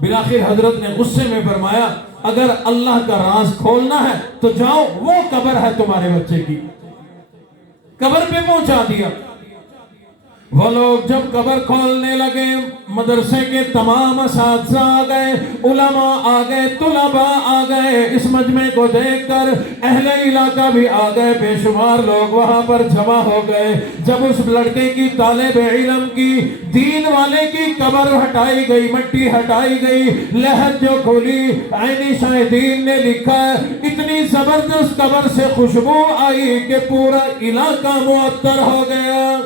بالآخر حضرت نے غصے میں فرمایا اگر اللہ کا راز کھولنا ہے تو جاؤ، وہ قبر ہے تمہارے بچے کی، قبر پہ پہنچا دیا۔ وہ لوگ جب قبر کھولنے لگے، مدرسے کے تمام اساتذہ آ گئے، علماء آ گئے، طلباء آ گئے، اس مجمع کو دیکھ کر اہل علاقہ بھی آ گئے، بے شمار لوگ وہاں پر جمع ہو گئے۔ جب اس لڑکے کی طالب علم کی، دین والے کی قبر ہٹائی گئی، مٹی ہٹائی گئی، لہد جو کھولی، عینی شاہدین نے لکھا ہے اتنی زبردست قبر سے خوشبو آئی کہ پورا علاقہ معطر ہو گیا۔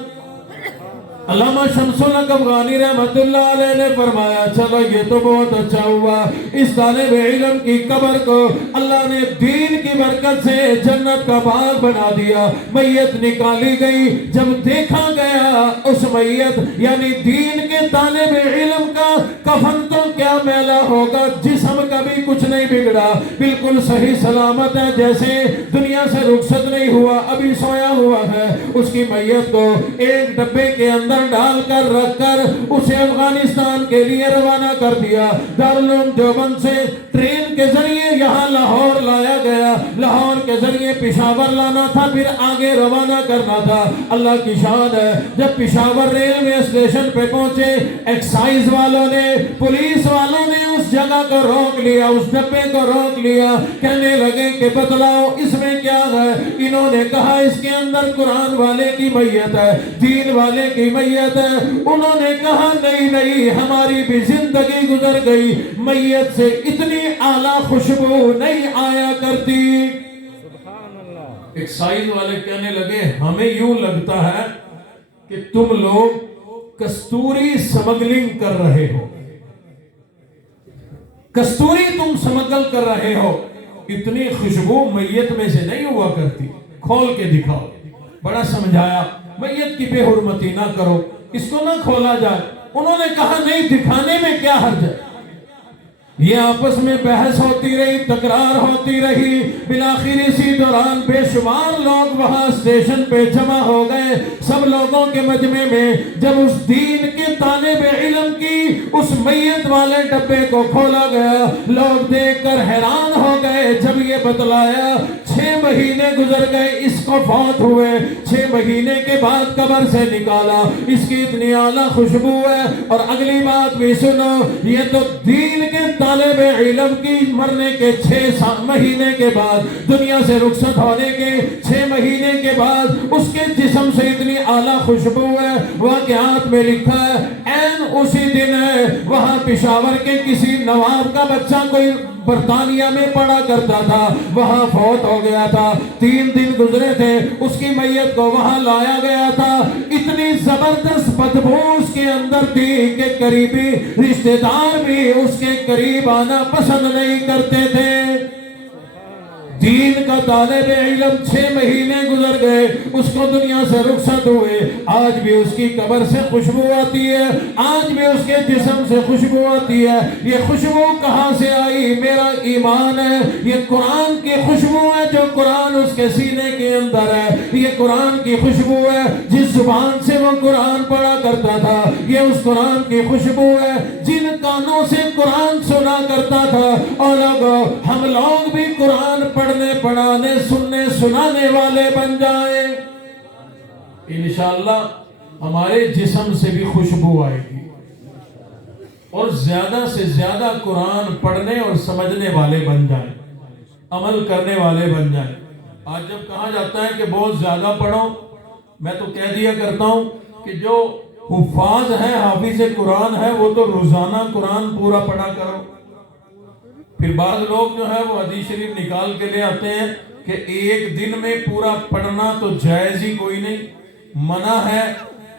علامہ شمس الحق افغانی رحمت اللہ علیہ نے فرمایا چلو یہ تو بہت اچھا ہوا، اس طالب علم کی قبر کو اللہ نے دین کی برکت سے جنت کا باغ بنا دیا۔ میت نکالی گئی، جب دیکھا گیا اس میت یعنی دین کے طالب علم کا کفن تو کیا میلا ہوگا، جسم کا بھی کچھ نہیں بگڑا، بالکل صحیح سلامت ہے، جیسے دنیا سے رخصت نہیں ہوا، ابھی سویا ہوا ہے۔ اس کی میت کو ایک ڈبے کے اندر ڈال کر رکھ کر اسے افغانستان کے لیے روانہ کر دیا۔ دارالعلوم دیوبند سے ٹرین کے ذریعے یہاں لاہور لایا گیا، لاہور کے ذریعے پشاور لانا تھا، پھر آگے روانہ کرنا تھا۔ اللہ کی شان ہے، جب پشاور ریلوے اسٹیشن پہ پہنچے، ایکسائز والوں نے، پولیس والوں نے اس جگہ کو روک لیا، اس ڈبے کو روک لیا، کہنے لگے کہ بتلاؤ اس میں کیا ہے؟ انہوں نے کہا اس کے اندر قرآن والے کی میت ہے، دین والے کی میت ہے۔ انہوں نے کہا نہیں ہماری بھی زندگی گزر گئی، میت سے اتنی اعلیٰ خوشبو نہیں آیا کرتی۔ سبحان اللہ۔ ایک سائز والے کہنے لگے ہمیں یوں لگتا ہے کہ تم لوگ کستوری سمگلنگ کر رہے ہو، کستوری تم سمگل کر رہے ہو، اتنی خوشبو میت میں سے نہیں ہوا کرتی، کھول کے دکھاؤ۔ بڑا سمجھایا میت کی بے حرمتی نہ کرو، اس کو نہ کھولا جائے۔ انہوں نے کہا نہیں، دکھانے میں کیا حرج ہے۔ یہ آپس میں بحث ہوتی رہی، تکرار ہوتی رہی، بالآخر اسی دوران بے شمار لوگ وہاں اسٹیشن پہ جمع ہو گئے۔ سب لوگوں کے مجمع میں جب اس دین کے طالب علم کی اس میت والے ڈبے کو کھولا گیا، لوگ دیکھ کر حیران ہو گئے۔ جب یہ بتلایا 6 مہینے گزر گئے، اس کو فوت ہوئے، 6 مہینے کے بعد قبر سے نکالا، اس کی اتنی اعلیٰ خوشبو ہے۔ اور اگلی بات بھی سنو، یہ تو دین کے طالب علم کی مرنے کے 6 مہینے کے بعد، دنیا سے رخصت ہونے کے 6 مہینے کے بعد اس کے جسم سے اتنی اعلیٰ خوشبو ہے۔ واقعات میں لکھا ہے عین اسی دن ہے، وہاں پشاور کے کسی نواب کا بچہ کوئی برطانیہ میں پڑا کرتا تھا، وہاں فوت ہو گیا تھا، 3 دن گزرے تھے، اس کی میت کو وہاں لایا گیا تھا۔ اتنی زبردست بدبو اس کے اندر تھی کہ قریبی رشتہ دار بھی اس کے قریب آنا پسند نہیں کرتے تھے۔ دین کا طالب علم 6 مہینے گزر گئے، اس کو دنیا سے رخصت ہوئے، آج بھی اس کی قبر سے خوشبو آتی ہے، آج بھی اس کے جسم سے خوشبو آتی ہے۔ یہ خوشبو کہاں سے آئی؟ میرا ایمان ہے یہ قرآن کی خوشبو ہے، جو قرآن اس کے سینے کے اندر ہے۔ یہ قرآن کی خوشبو ہے، جس زبان سے وہ قرآن پڑھا کرتا تھا، یہ اس قرآن کی خوشبو ہے، جن کانوں سے قرآن سنا کرتا تھا۔ اور ہم لوگ بھی قرآن پڑھنے، پڑھانے، سننے، سنانے والے بن جائیں، انشاءاللہ ہمارے جسم سے بھی خوشبو آئے گی، اور زیادہ سے زیادہ قرآن پڑھنے اور سمجھنے والے بن جائیں، عمل کرنے والے بن جائیں۔ آج جب کہا جاتا ہے کہ بہت زیادہ پڑھو، میں تو کہہ دیا کرتا ہوں کہ جو حفاظ ہیں، حافظ قرآن ہے، وہ تو روزانہ قرآن پورا پڑھا کرو۔ پھر بعض لوگ جو ہے وہ حدیث شریف نکال کے لے آتے ہیں کہ ایک دن میں پورا پڑھنا تو جائز ہی کوئی نہیں، منع ہے۔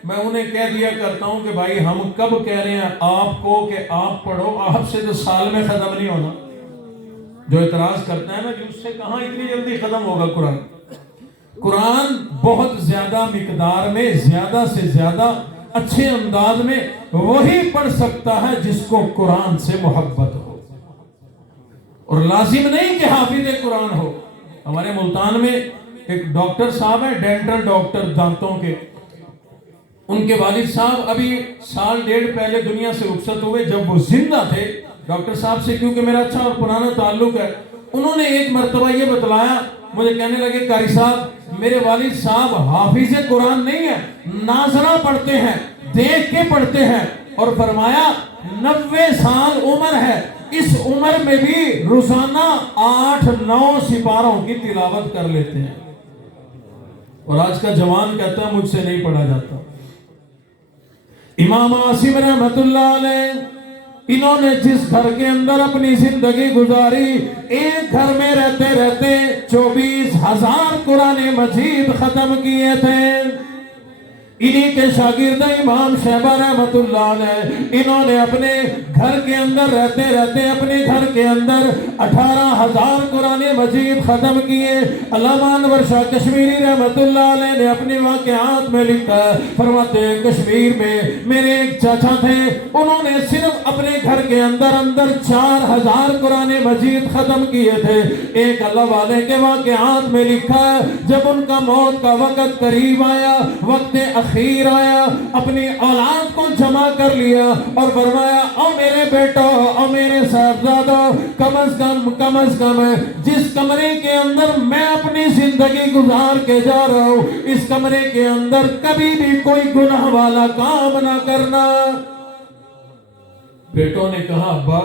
میں انہیں کہہ دیا کرتا ہوں کہ بھائی ہم کب کہہ رہے ہیں آپ کو کہ آپ پڑھو؟ آپ سے تو سال میں ختم نہیں ہونا۔ جو اعتراض کرتا ہے نا کہ اس سے کہاں اتنی جلدی ختم ہوگا قرآن؟ قرآن بہت زیادہ مقدار میں، زیادہ سے زیادہ اچھے انداز میں وہی پڑھ سکتا ہے جس کو قرآن سے محبت ہو، اور لازم نہیں کہ حافظ قرآن ہو۔ ہمارے ملتان میں ایک ڈاکٹر صاحب ہیں، ڈینٹل ڈاکٹر، دانتوں کے، ان کے والد صاحب ابھی 1.5 سال پہلے دنیا سے رخصت ہوئے۔ جب وہ زندہ تھے، ڈاکٹر صاحب سے کیونکہ میرا اچھا اور پرانا تعلق ہے، انہوں نے ایک مرتبہ یہ بتلایا، مجھے کہنے لگے قاری صاحب میرے والد صاحب حافظ قرآن نہیں ہے، ناظرہ پڑھتے ہیں، دیکھ کے پڑھتے ہیں، اور فرمایا 90 سال عمر ہے، اس عمر میں بھی روزانہ 8-9 سپاروں کی تلاوت کر لیتے ہیں۔ اور آج کا جوان کہتا ہے مجھ سے نہیں پڑھا جاتا۔ امام عاصم رحمت اللہ علیہ، انہوں نے جس گھر کے اندر اپنی زندگی گزاری، ایک گھر میں رہتے رہتے 24,000 قرآن مجید ختم کیے تھے۔ انہی کے شاگرد امام شیبہ رحمت اللہ علیہ، انہوں نے اپنے گھر کے اندر رہتے رہتے اپنے گھر کے اندر 18,000 قرآن مجید ختم کیے۔ علامہ انور شاہ کشمیری رحمت اللہ علیہ نے اپنے واقعات میں لکھا، فرماتے ہیں کشمیر میں میرے ایک چاچا تھے، انہوں نے صرف اپنے گھر کے اندر 4,000 قرآن مجید ختم کیے تھے۔ ایک اللہ والے کے واقعات میں لکھا، جب ان کا موت کا وقت قریب آیا، وقت اخیر آیا، اپنی اولاد کو جمع کر لیا اور فرمایا او میرے بیٹو، او میرے صاحبزادو، کم از کم جس کمرے کے اندر میں اپنی زندگی گزار کے جا رہا ہوں، اس کمرے کے اندر کبھی بھی کوئی گناہ والا کام نہ کرنا۔ بیٹوں نے کہا ابا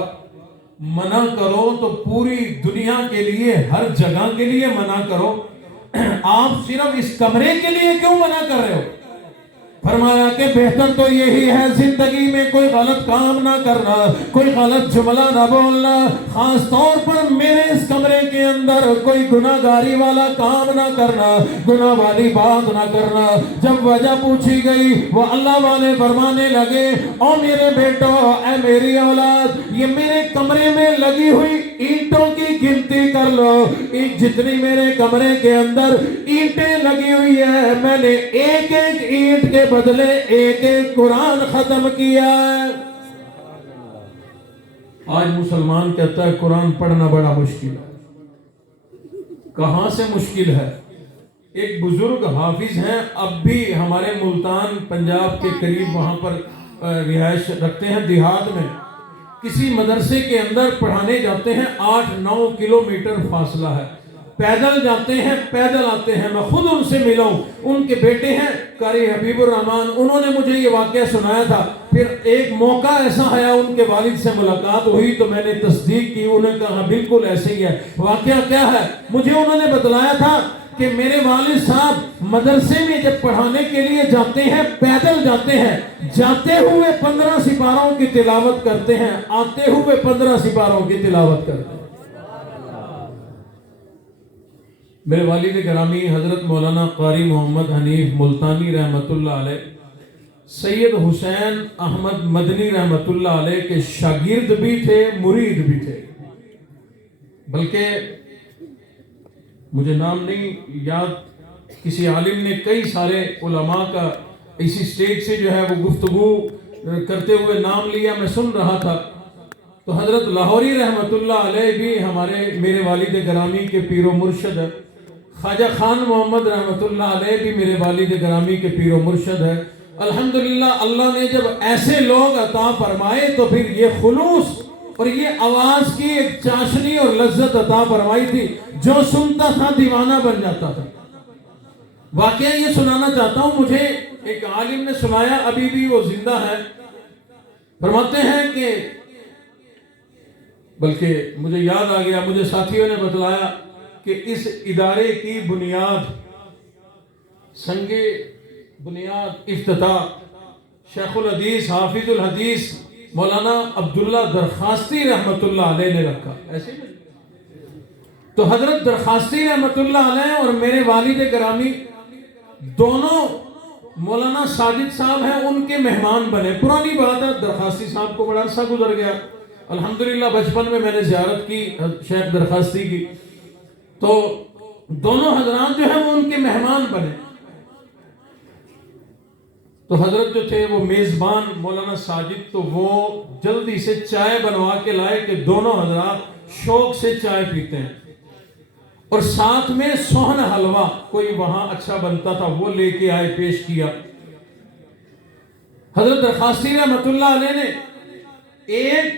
منع کرو تو پوری دنیا کے لیے، ہر جگہ کے لیے منع کرو، آپ صرف اس کمرے کے لیے کیوں منع کر رہے ہو؟ فرمایا کہ بہتر تو یہی ہے زندگی میں کوئی غلط کام نہ کرنا، کوئی غلط جملہ نہ بولنا، خاص طور پر میرے اس کمرے کے اندر کوئی گناہ گاری والا کام نہ کرنا، گناہ والی بات نہ کرنا۔ جب وجہ پوچھی گئی، وہ اللہ والے فرمانے لگے او میرے بیٹو، اے میری اولاد، یہ میرے کمرے میں لگی ہوئی اینٹوں کی گنتی کر لو، جتنی میرے کمرے کے اندر اینٹیں لگی ہوئی ہے، میں نے ایک ایک اینٹ کے بدلے ایک ایک قرآن ختم کیا ہے۔ آج مسلمان کہتا ہے قرآن پڑھنا بڑا مشکل ہے۔ کہاں سے مشکل ہے؟ ایک بزرگ حافظ ہیں، اب بھی ہمارے ملتان پنجاب کے قریب وہاں پر رہائش رکھتے ہیں، دیہات میں کسی مدرسے کے اندر پڑھانے جاتے ہیں، 8-9 کلومیٹر فاصلہ ہے، پیدل جاتے ہیں، پیدل آتے ہیں۔ میں خود ان سے ملا ہوں، ان کے بیٹے ہیں قاری حبیب الرحمان، انہوں نے مجھے یہ واقعہ سنایا تھا۔ پھر ایک موقع ایسا آیا، ان کے والد سے ملاقات ہوئی تو میں نے تصدیق کی، انہوں نے کہا بالکل ایسے ہی ہے۔ واقعہ کیا ہے؟ مجھے انہوں نے بتلایا تھا کہ میرے والد صاحب مدرسے میں جب پڑھانے کے لیے جاتے ہیں، پیدل جاتے ہیں، جاتے ہوئے 15 سپاروں کی تلاوت کرتے ہیں، آتے ہوئے 15 سپاروں کی تلاوت کرتے ہیں۔ میرے والد گرامی حضرت مولانا قاری محمد حنیف ملتانی رحمت اللہ علیہ، سید حسین احمد مدنی رحمت اللہ علیہ کے شاگرد بھی تھے، مرید بھی تھے، بلکہ مجھے نام نہیں یاد، کسی عالم نے کئی سارے علماء کا اسی سٹیج سے جو ہے وہ گفتگو کرتے ہوئے نام لیا، میں سن رہا تھا، تو حضرت لاہوری رحمت اللہ علیہ بھی میرے والد گرامی کے پیر و مرشد ہے، خواجہ خان محمد رحمت اللہ علیہ بھی میرے والد گرامی کے پیر و مرشد ہے۔ الحمدللہ اللہ نے جب ایسے لوگ عطا فرمائے تو پھر یہ خلوص اور یہ آواز کی ایک چاشنی اور لذت عطا فرمائی تھی، جو سنتا تھا دیوانہ بن جاتا تھا۔ واقعہ یہ سنانا چاہتا ہوں، مجھے ایک عالم نے سنایا، ابھی بھی وہ زندہ ہے، فرماتے ہیں کہ بلکہ مجھے یاد آ گیا، مجھے ساتھیوں نے بتلایا کہ اس ادارے کی بنیاد، سنگ بنیاد افتتاح شیخ الحدیث حافظ الحدیث مولانا عبداللہ درخواستی رحمت اللہ علیہ نے رکھا، ایسے ہی تو حضرت درخواستی رحمت اللہ علیہ اور میرے والد گرامی دونوں مولانا ساجد صاحب ہیں، ان کے مہمان بنے۔ پرانی بات ہے، درخواستی صاحب کو بڑا عرصہ گزر گیا، الحمدللہ بچپن میں نے زیارت کی شیخ درخواستی کی، تو دونوں حضرات جو ہیں وہ ان کے مہمان بنے۔ تو حضرت جو تھے وہ میزبان مولانا ساجد، تو وہ جلدی سے چائے بنوا کے لائے کہ دونوں حضرات شوق سے چائے پیتے ہیں، اور ساتھ میں سوہن حلوہ کوئی وہاں اچھا بنتا تھا وہ لے کے آئے، پیش کیا۔ حضرت درخواستی رحمت اللہ علیہ نے ایک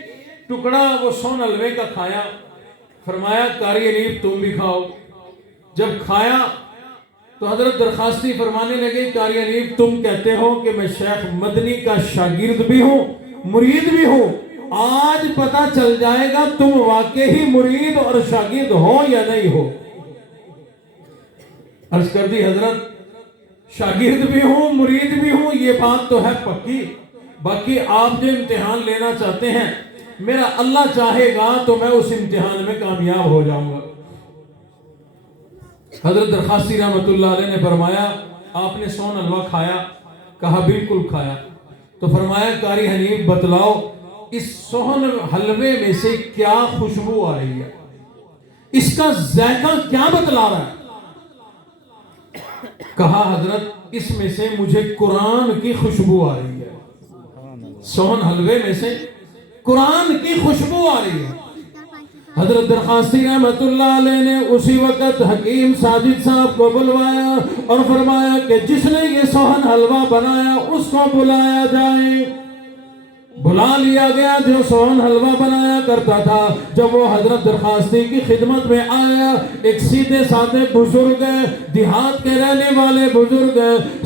ٹکڑا وہ سوہن حلوے کا کھایا، فرمایا قاری انیف تم بھی کھاؤ۔ جب کھایا تو حضرت درخواستی فرمانے لگے قاری انیف تم کہتے ہو کہ میں شیخ مدنی کا شاگرد بھی ہوں مرید بھی ہوں، آج پتہ چل جائے گا تم واقعی مرید اور شاگرد ہو یا نہیں ہو۔ عرض کر دی حضرت شاگرد بھی ہوں مرید بھی ہوں، یہ بات تو ہے پکی، باقی آپ جو امتحان لینا چاہتے ہیں میرا اللہ چاہے گا تو میں اس امتحان میں کامیاب ہو جاؤں گا۔ حضرت درخواستی رحمت اللہ علیہ نے فرمایا آپ نے سوہن حلوہ کھایا؟ کہا بالکل کھایا۔ تو فرمایا قاری حنیف بتلاؤ اس سوہن حلوے میں سے کیا خوشبو آ رہی ہے، اس کا ذائقہ کیا بتلا رہا ہے؟ کہا حضرت اس میں سے مجھے قرآن کی خوشبو آ رہی ہے، سوہن حلوے میں سے قرآن کی خوشبو آ رہی ہے۔ حضرت درخواستی رحمت اللہ علیہ نے اسی وقت حکیم ساجد صاحب کو بلوایا اور فرمایا کہ جس نے یہ سوہن حلوہ بنایا اس کو بلایا جائے۔ بلا لیا گیا، جو سوہن حلوہ بنایا کرتا تھا۔ جب وہ حضرت درخواستی کی خدمت میں آیا، ایک سیدھے سادے بزرگ دیہات کے رہنے والے بزرگ،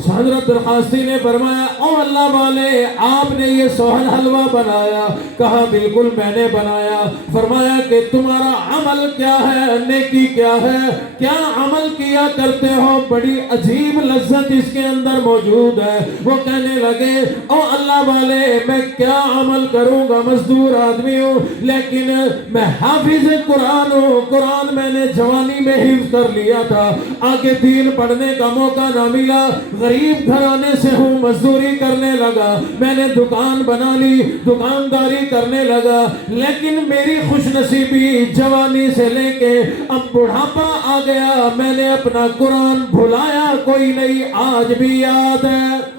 حضرت درخواستی نے فرمایا او اللہ والے آپ نے یہ سوہن حلوہ بنایا؟ کہا بالکل میں نے بنایا۔ فرمایا کہ تمہارا عمل کیا ہے، نیکی کیا ہے، کیا عمل کیا کرتے ہو؟ بڑی عجیب لذت اس کے اندر موجود ہے۔ وہ کہنے لگے او اللہ والے میں کیا عمل کروں گا، مزدور آدمی ہوں لیکن میں حافظ قرآن ہوں، قرآن میں نے جوانی میں حفظ کر لیا تھا، آگے دین پڑھنے کا موقع نہ ملا، غریب گھرانے سے ہوں، مزدوری کرنے لگا، میں نے دکان بنا لی، دکانداری کرنے لگا، لیکن میری خوش نصیبی جوانی سے لے کے اب بڑھاپا آ گیا، میں نے اپنا قرآن بھلایا کوئی نہیں، آج بھی یاد ہے۔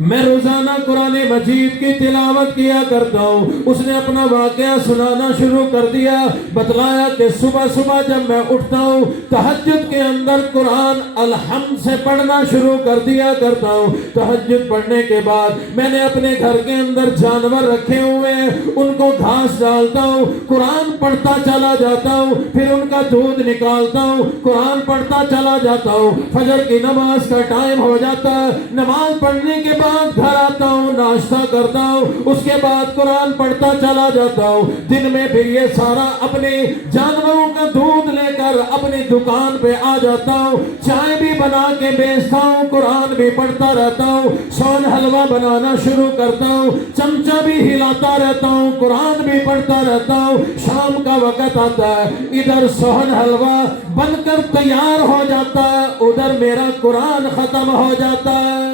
میں روزانہ قرآن مجید کی تلاوت کیا کرتا ہوں۔ اس نے اپنا واقعہ سنانا شروع کر دیا، بتلایا کہ صبح صبح جب میں اٹھتا ہوں تہجد کے اندر قرآن الحمد سے پڑھنا شروع کر دیا کرتا ہوں۔ تہجد پڑھنے کے بعد میں نے اپنے گھر کے اندر جانور رکھے ہوئے ہیں، ان کو گھاس ڈالتا ہوں، قرآن پڑھتا چلا جاتا ہوں، پھر ان کا دودھ نکالتا ہوں، قرآن پڑھتا چلا جاتا ہوں۔ فجر کی نماز کا ٹائم ہو جاتا ہے، نماز پڑھنے کے بعد گھر آتا ہوں، ناشتہ کرتا ہوں، اس کے بعد قرآن پڑھتا چلا جاتا ہوں۔ دن میں پھر یہ سارا اپنے جانوروں کا دودھ لے کر اپنی دکان پہ آ جاتا ہوں، چائے بھی بنا کے بیچتا ہوں، قرآن بھی پڑھتا رہتا ہوں، سوہن حلوہ بنانا شروع کرتا ہوں، چمچہ بھی ہلاتا رہتا ہوں، قرآن بھی پڑھتا رہتا ہوں۔ شام کا وقت آتا ہے، ادھر سوہن حلوہ بن کر تیار ہو جاتا ہے، ادھر میرا قرآن ختم ہو جاتا ہے۔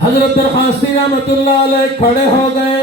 حضرت درخواستی رحمت اللہ علیہ کھڑے ہو گئے،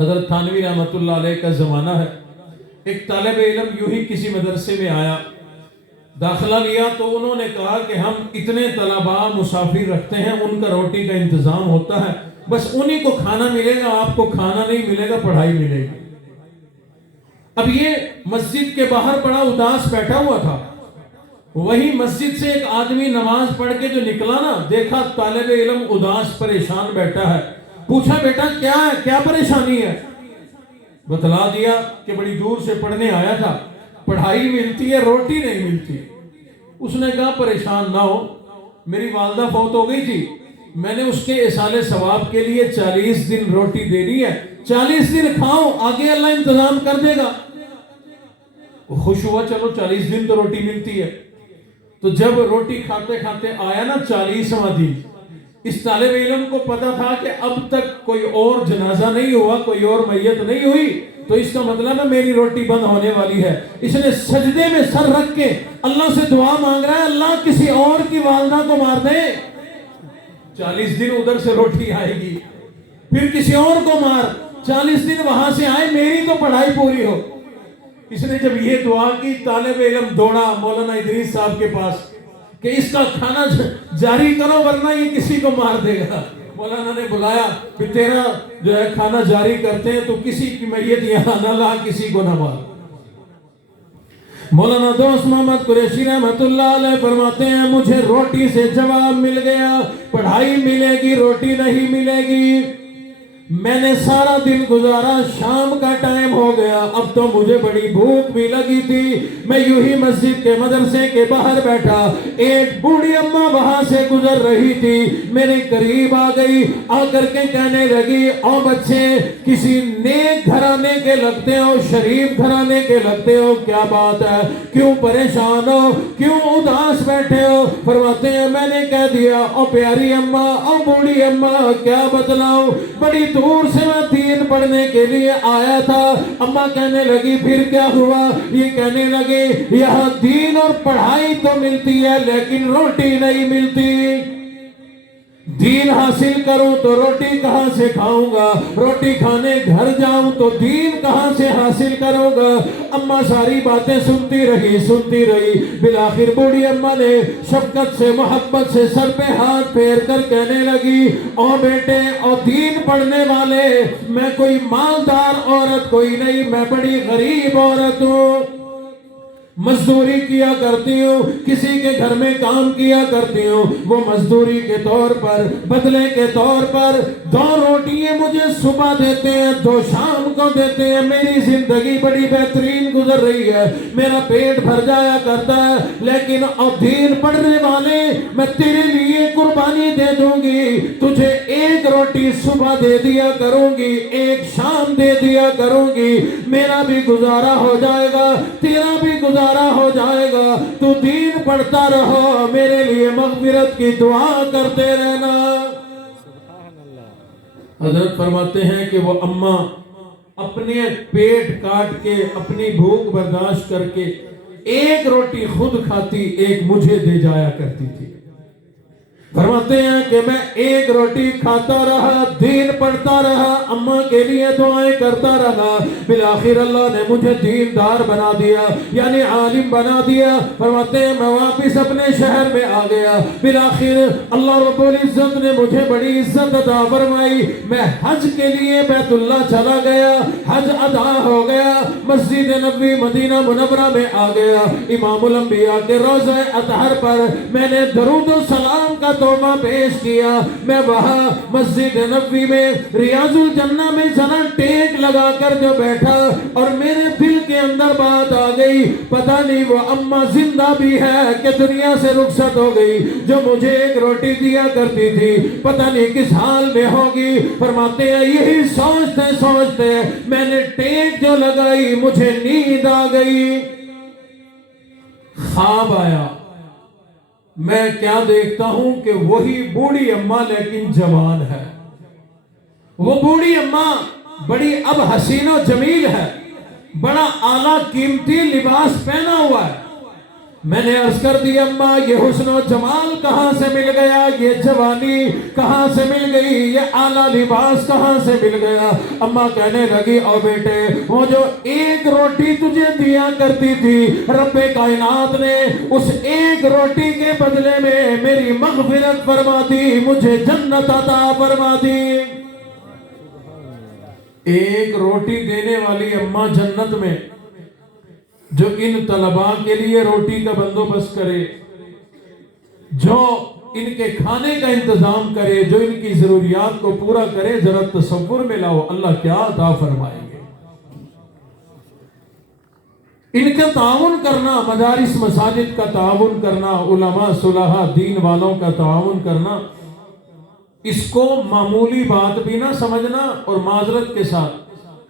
حضرت تھانوی رحمت اللہ علیہ کا زمانہ ہے. ایک طالب علم یوں ہی کسی مدرسے میں آیا, داخلہ لیا تو انہوں نے کہا کہ ہم اتنے طلباء مسافر رکھتے ہیں, ان کا روٹی کا انتظام ہوتا ہے, بس انہی کو کھانا ملے گا, آپ کو کھانا نہیں ملے گا, پڑھائی ملے گی. اب یہ مسجد کے باہر بڑا اداس بیٹھا ہوا تھا. وہی مسجد سے ایک آدمی نماز پڑھ کے جو نکلا نا, دیکھا طالب علم اداس پریشان بیٹھا ہے. پوچھا بیٹا کیا ہے, کیا پریشانی ہے؟ بتلا دیا کہ بڑی دور سے پڑھنے آیا تھا, پڑھائی ملتی ہے, روٹی نہیں ملتی. اس نے کہا پریشان نہ ہو, میری والدہ فوت ہو گئی تھی, میں نے اس کے ایصال ثواب کے لیے 40 دن روٹی دے دی ہے, 40 دن کھاؤ, آگے اللہ انتظام کر دے گا. خوش ہوا, چلو 40 دن تو روٹی ملتی ہے. تو جب روٹی کھاتے کھاتے آیا نا 40واں دن, اس طالب علم کو پتا تھا کہ اب تک کوئی اور جنازہ نہیں ہوا, کوئی اور میت نہیں ہوئی, تو اس کا مطلب ہے میری روٹی بند ہونے والی ہے. اس نے سجدے میں سر رکھ کے اللہ سے دعا مانگ رہا ہے, اللہ کسی اور کی والدہ کو مار دے, 40 دن ادھر سے روٹی آئے گی, پھر کسی اور کو مار, 40 دن وہاں سے آئے, میری تو پڑھائی پوری ہو. اس نے جب یہ دعا کی, طالب علم دوڑا مولانا ادریس صاحب کے پاس کہ اس کا کھانا جاری کرو ورنہ یہ کسی کو مار دے گا. مولانا نے بلایا, پھر تیرا جو ہے کھانا جاری کرتے ہیں, تو کسی کی میت یہاں نہ لا, کسی کو نہ مار. مولانا دوست محمد قریشی رحمت اللہ علیہ فرماتے ہیں مجھے روٹی سے جواب مل گیا, پڑھائی ملے گی, روٹی نہیں ملے گی. میں نے سارا دن گزارا, شام کا ٹائم ہو گیا, اب تو مجھے بڑی بھوک بھی لگی تھی. میں یوں ہی مسجد کے مدرسے کے باہر بیٹھا, ایک بوڑھی اماں وہاں سے گزر رہی تھی, میرے قریب آ گئی, آ کر کے کہنے لگی, او بچے کسی نیک گھرانے کے لگتے ہو, شریف گھرانے کے لگتے ہو, کیا بات ہے, کیوں پریشان ہو, کیوں اداس بیٹھے ہو؟ فرماتے ہیں میں نے کہہ دیا, او پیاری اماں, او بوڑھی اماں, کیا بتلاؤں, بڑی دور سے میں دین پڑھنے کے لیے آیا تھا. اماں کہنے لگی پھر کیا ہوا؟ یہ کہنے لگے یہاں دین اور پڑھائی تو ملتی ہے لیکن روٹی نہیں ملتی. دین حاصل کروں تو روٹی کہاں سے کھاؤں گا, روٹی کھانے گھر جاؤں تو دین کہاں سے حاصل کروں گا. اماں ساری باتیں سنتی رہی, بالآخر بوڑھی اماں نے شفقت سے محبت سے سر پہ ہاتھ پھیر کر کہنے لگی, او بیٹے, او دین پڑھنے والے, میں کوئی مالدار عورت کوئی نہیں, میں بڑی غریب عورت ہوں, مزدوری کیا کرتی ہوں, کسی کے گھر میں کام کیا کرتی ہوں. وہ مزدوری کے طور پر, بدلے کے طور پر 2 روٹیاں مجھے صبح دیتے ہیں, 2 شام کو دیتے ہیں. میری زندگی بڑی بہترین گزر رہی ہے, میرا پیٹ بھر جایا کرتا ہے, لیکن اب دین پڑھنے والے, میں تیرے لیے قربانی دے دوں گی, تجھے 1 روٹی صبح دے دیا کروں گی, 1 شام دے دیا کروں گی, میرا بھی گزارا ہو جائے گا, تیرا بھی گزارا ہو جائے گا. تو دین پڑھتا رہو, میرے لیے مغفرت کی دعا کرتے رہنا. حضرت فرماتے ہیں کہ وہ اماں اپنے پیٹ کاٹ کے, اپنی بھوک برداشت کر کے 1 روٹی خود کھاتی, 1 مجھے دے جایا کرتی تھی. فرماتے ہیں کہ میں 1 روٹی کھاتا رہا, دین پڑھتا رہا, اماں کے لیے دعائیں کرتا رہا. بالآخر اللہ نے مجھے دیندار بنا دیا, یعنی عالم بنا دیا. فرماتے ہیں میں واپس اپنے شہر میں آ گیا. بالآخر اللہ رب العزت نے مجھے بڑی عزت عطا فرمائی. میں حج کے لیے بیت اللہ چلا گیا, حج ادا ہو گیا, مسجد نبوی مدینہ منورہ میں آ گیا. امام الانبیاء کے روضہ اطہر پر میں نے درود و سلام کا توبہ پیش کیا. میں وہاں مسجد نبوی میں ریاض الجنہ میں ذرا ٹیک لگا کر جو بیٹھا, اور میرے دل کے اندر بات آ گئی, پتہ نہیں وہ اماں زندہ بھی ہے کہ دنیا سے رخصت ہو گئی, جو مجھے 1 روٹی دیا کرتی تھی, پتہ نہیں کس حال میں ہوگی. فرماتے ہیں یہی سوچتے سوچتے میں نے ٹیک جو لگائی, مجھے نیند آ گئی, خواب آیا. میں کیا دیکھتا ہوں کہ وہی بوڑھی اماں لیکن جوان ہے. وہ بوڑھی اماں بڑی اب حسین و جمیل ہے, بڑا اعلیٰ قیمتی لباس پہنا ہوا ہے, میں نے عرض کر دی اماں یہ حسن و جمال کہاں سے مل گیا، یہ جوانی کہاں سے مل گئی، یہ اعلیٰ لباس کہاں سے مل گیا؟ اماں کہنے لگی او بیٹے وہ جو ایک روٹی تجھے دیا کرتی تھی رب کائنات نے اس ایک روٹی کے بدلے میں میری مغفرت فرما دی، مجھے جنت عطا فرما دی۔ ایک روٹی دینے والی اماں جنت میں، جو ان طلباء کے لیے روٹی کا بندوبست کرے، جو ان کے کھانے کا انتظام کرے، جو ان کی ضروریات کو پورا کرے، ذرا تصور میں لاؤ اللہ کیا عطا فرمائیں گے۔ ان کا تعاون کرنا، مدارس مساجد کا تعاون کرنا، علماء صلحاء دین والوں کا تعاون کرنا، اس کو معمولی بات بھی نہ سمجھنا، اور معذرت کے ساتھ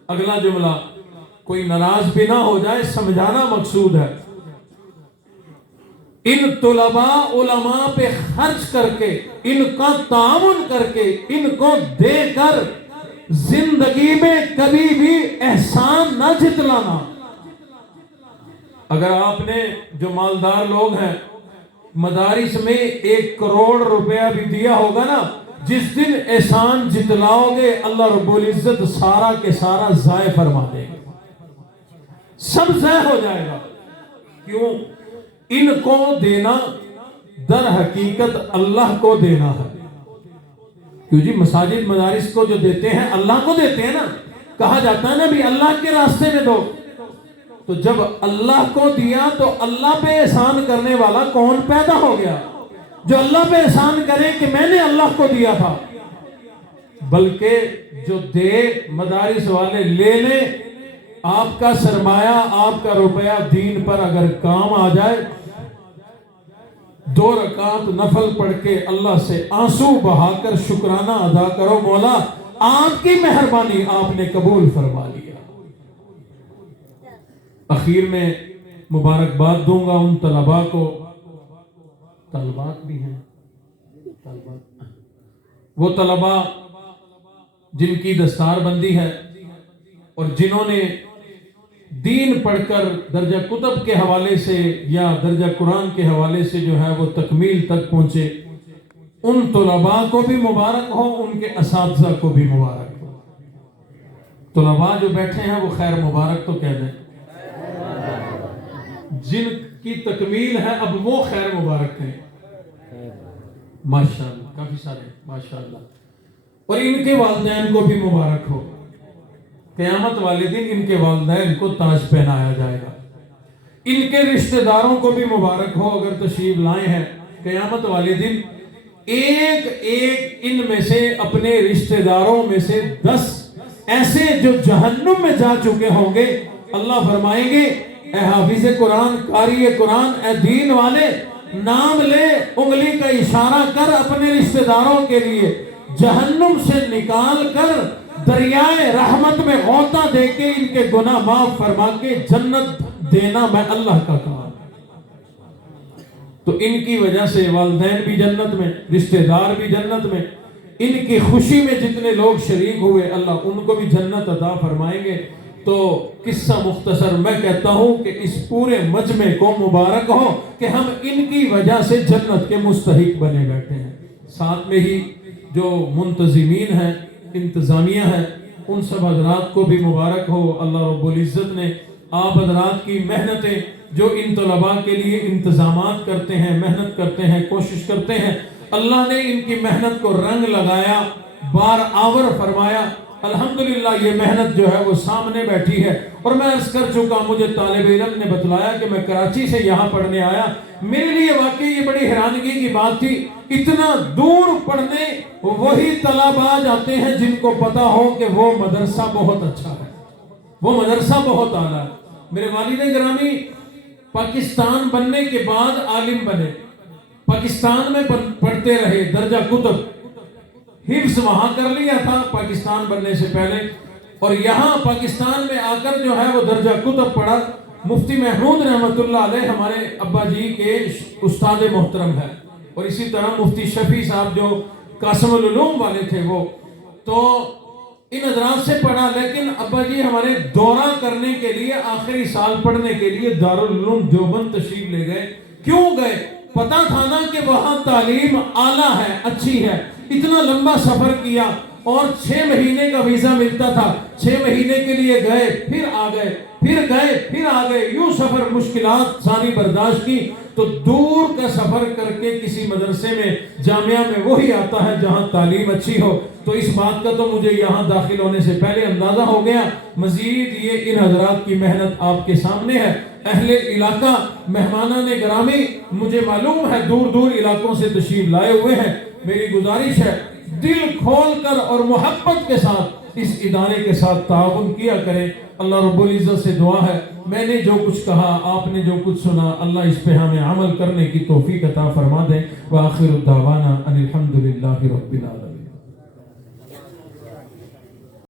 اگلا جملہ کوئی ناراض بھی نہ ہو جائے، سمجھانا مقصود ہے۔ ان طلباء علماء پہ خرچ کر کے، ان کا تعاون کر کے، ان کو دے کر زندگی میں کبھی بھی احسان نہ جتلانا۔ اگر آپ نے جو مالدار لوگ ہیں مدارس میں 1 کروڑ روپیہ بھی دیا ہوگا نا، جس دن احسان جتلاؤ گے اللہ رب العزت سارا کے سارا ضائع فرما دے گا، سب ضائع ہو جائے گا۔ کیوں؟ ان کو دینا در حقیقت اللہ کو دینا ہے۔ کیوں جی؟ مساجد مدارس کو جو دیتے ہیں اللہ کو دیتے ہیں نا، کہا جاتا ہے نا بھی اللہ کے راستے میں دو، تو جب اللہ کو دیا تو اللہ پہ احسان کرنے والا کون پیدا ہو گیا؟ جو اللہ پہ احسان کرے کہ میں نے اللہ کو دیا تھا۔ بلکہ جو دے مدارس والے لے لیں، آپ کا سرمایہ، آپ کا روپیہ دین پر اگر کام آ جائے، 2 رکعت نفل پڑھ کے اللہ سے آنسو بہا کر شکرانہ ادا کرو، مولا آپ کی مہربانی آپ نے قبول فرما لیا۔ اخیر میں مبارکباد دوں گا ان طلباء کو، طلبات بھی ہیں، وہ طلباء جن کی دستار بندی ہے اور جنہوں نے دین پڑھ کر درجہ کتب کے حوالے سے یا درجہ قرآن کے حوالے سے جو ہے وہ تکمیل تک پہنچے، ان طلباء کو بھی مبارک ہو، ان کے اساتذہ کو بھی مبارک ہو۔ طلباء جو بیٹھے ہیں وہ خیر مبارک تو کہہ دیں، جن کی تکمیل ہے اب وہ خیر مبارک ہیں، ماشاءاللہ کافی سارے ماشاءاللہ، اور ان کے والدین کو بھی مبارک ہو۔ قیامت والے دن ان کے والدین کو تاج پہنایا جائے گا۔ ان کے رشتہ داروں کو بھی مبارک ہو اگر تشریف لائے ہیں۔ قیامت والے دن ایک ایک ان میں سے اپنے رشتہ داروں میں سے 10 ایسے جو جہنم میں جا چکے ہوں گے، اللہ فرمائیں گے اے حافظ قرآن، قاری قرآن، اے دین والے، نام لے، انگلی کا اشارہ کر اپنے رشتہ داروں کے لیے، جہنم سے نکال کر دریائے رحمت میں غوطہ دے کے ان کے گناہ معاف فرما کے جنت دینا میں اللہ کا کام۔ تو ان کی وجہ سے والدین بھی جنت میں، رشتہ دار بھی جنت میں، ان کی خوشی میں جتنے لوگ شریک ہوئے اللہ ان کو بھی جنت عطا فرمائیں گے۔ تو قصہ مختصر میں کہتا ہوں کہ اس پورے مجمع کو مبارک ہو کہ ہم ان کی وجہ سے جنت کے مستحق بنے بیٹھے ہیں۔ ساتھ میں ہی جو منتظمین ہیں، انتظامیہ ہے، ان سب حضرات کو بھی مبارک ہو۔ اللہ رب العزت نے آپ حضرات کی محنتیں جو ان طلباء کے لیے انتظامات کرتے ہیں، محنت کرتے ہیں، کوشش کرتے ہیں، اللہ نے ان کی محنت کو رنگ لگایا، بار آور فرمایا۔ الحمدللہ یہ محنت جو ہے وہ سامنے بیٹھی ہے، اور میں عرض کر چکا، مجھے طالب علم نے بتلایا کہ میں کراچی سے یہاں پڑھنے آیا، میرے لیے واقعی یہ بڑی حیرانگی کی بات تھی، اتنا دور پڑھنے وہی طلباء جاتے ہیں جن کو پتا ہو کہ وہ مدرسہ بہت اچھا ہے، وہ مدرسہ بہت اعلیٰ ہے۔ میرے والد گرامی پاکستان بننے کے بعد عالم بنے، پاکستان میں پڑھتے رہے، درجہ کتب حفظ وہاں کر لیا تھا پاکستان بننے سے پہلے، اور یہاں پاکستان میں آ کر جو ہے وہ درجہ کتب پڑھا۔ مفتی محمود رحمت اللہ علیہ ہمارے ابا جی کے استاد محترم ہے، اور اسی طرح مفتی شفیع صاحب جو قاسم العلوم والے تھے وہ، تو ان حضرات سے پڑھا، لیکن ابا جی ہمارے دورہ کرنے کے لیے آخری سال پڑھنے کے لیے دارالعلوم دیوبند تشریف لے گئے۔ کیوں گئے؟ پتا تھا نا کہ وہاں تعلیم اعلیٰ ہے، اچھی ہے۔ اتنا لمبا سفر کیا اور 6 مہینے کا ویزا ملتا تھا، 6 مہینے کے لیے گئے، پھر آ گئے، پھر گئے، پھر آ گئے، یوں سفر مشکلات ساری برداشت کی۔ تو دور کا سفر کر کے کسی مدرسے میں، جامعہ میں وہی آتا ہے جہاں تعلیم اچھی ہو۔ تو اس بات کا تو مجھے یہاں داخل ہونے سے پہلے اندازہ ہو گیا۔ مزید یہ ان حضرات کی محنت آپ کے سامنے ہے۔ اہل علاقہ، مہمانان گرامی، مجھے معلوم ہے دور دور علاقوں سے تشریف لائے ہوئے ہیں۔ میری گزارش ہے دل کھول کر اور محبت کے ساتھ اس ادارے کے ساتھ تعاون کیا کریں۔ اللہ رب العزت سے دعا ہے میں نے جو کچھ کہا، آپ نے جو کچھ سنا، اللہ اس پہ ہمیں عمل کرنے کی توفیق عطا فرما دے۔ وآخر دعوانا ان الحمدللہ رب العالمین۔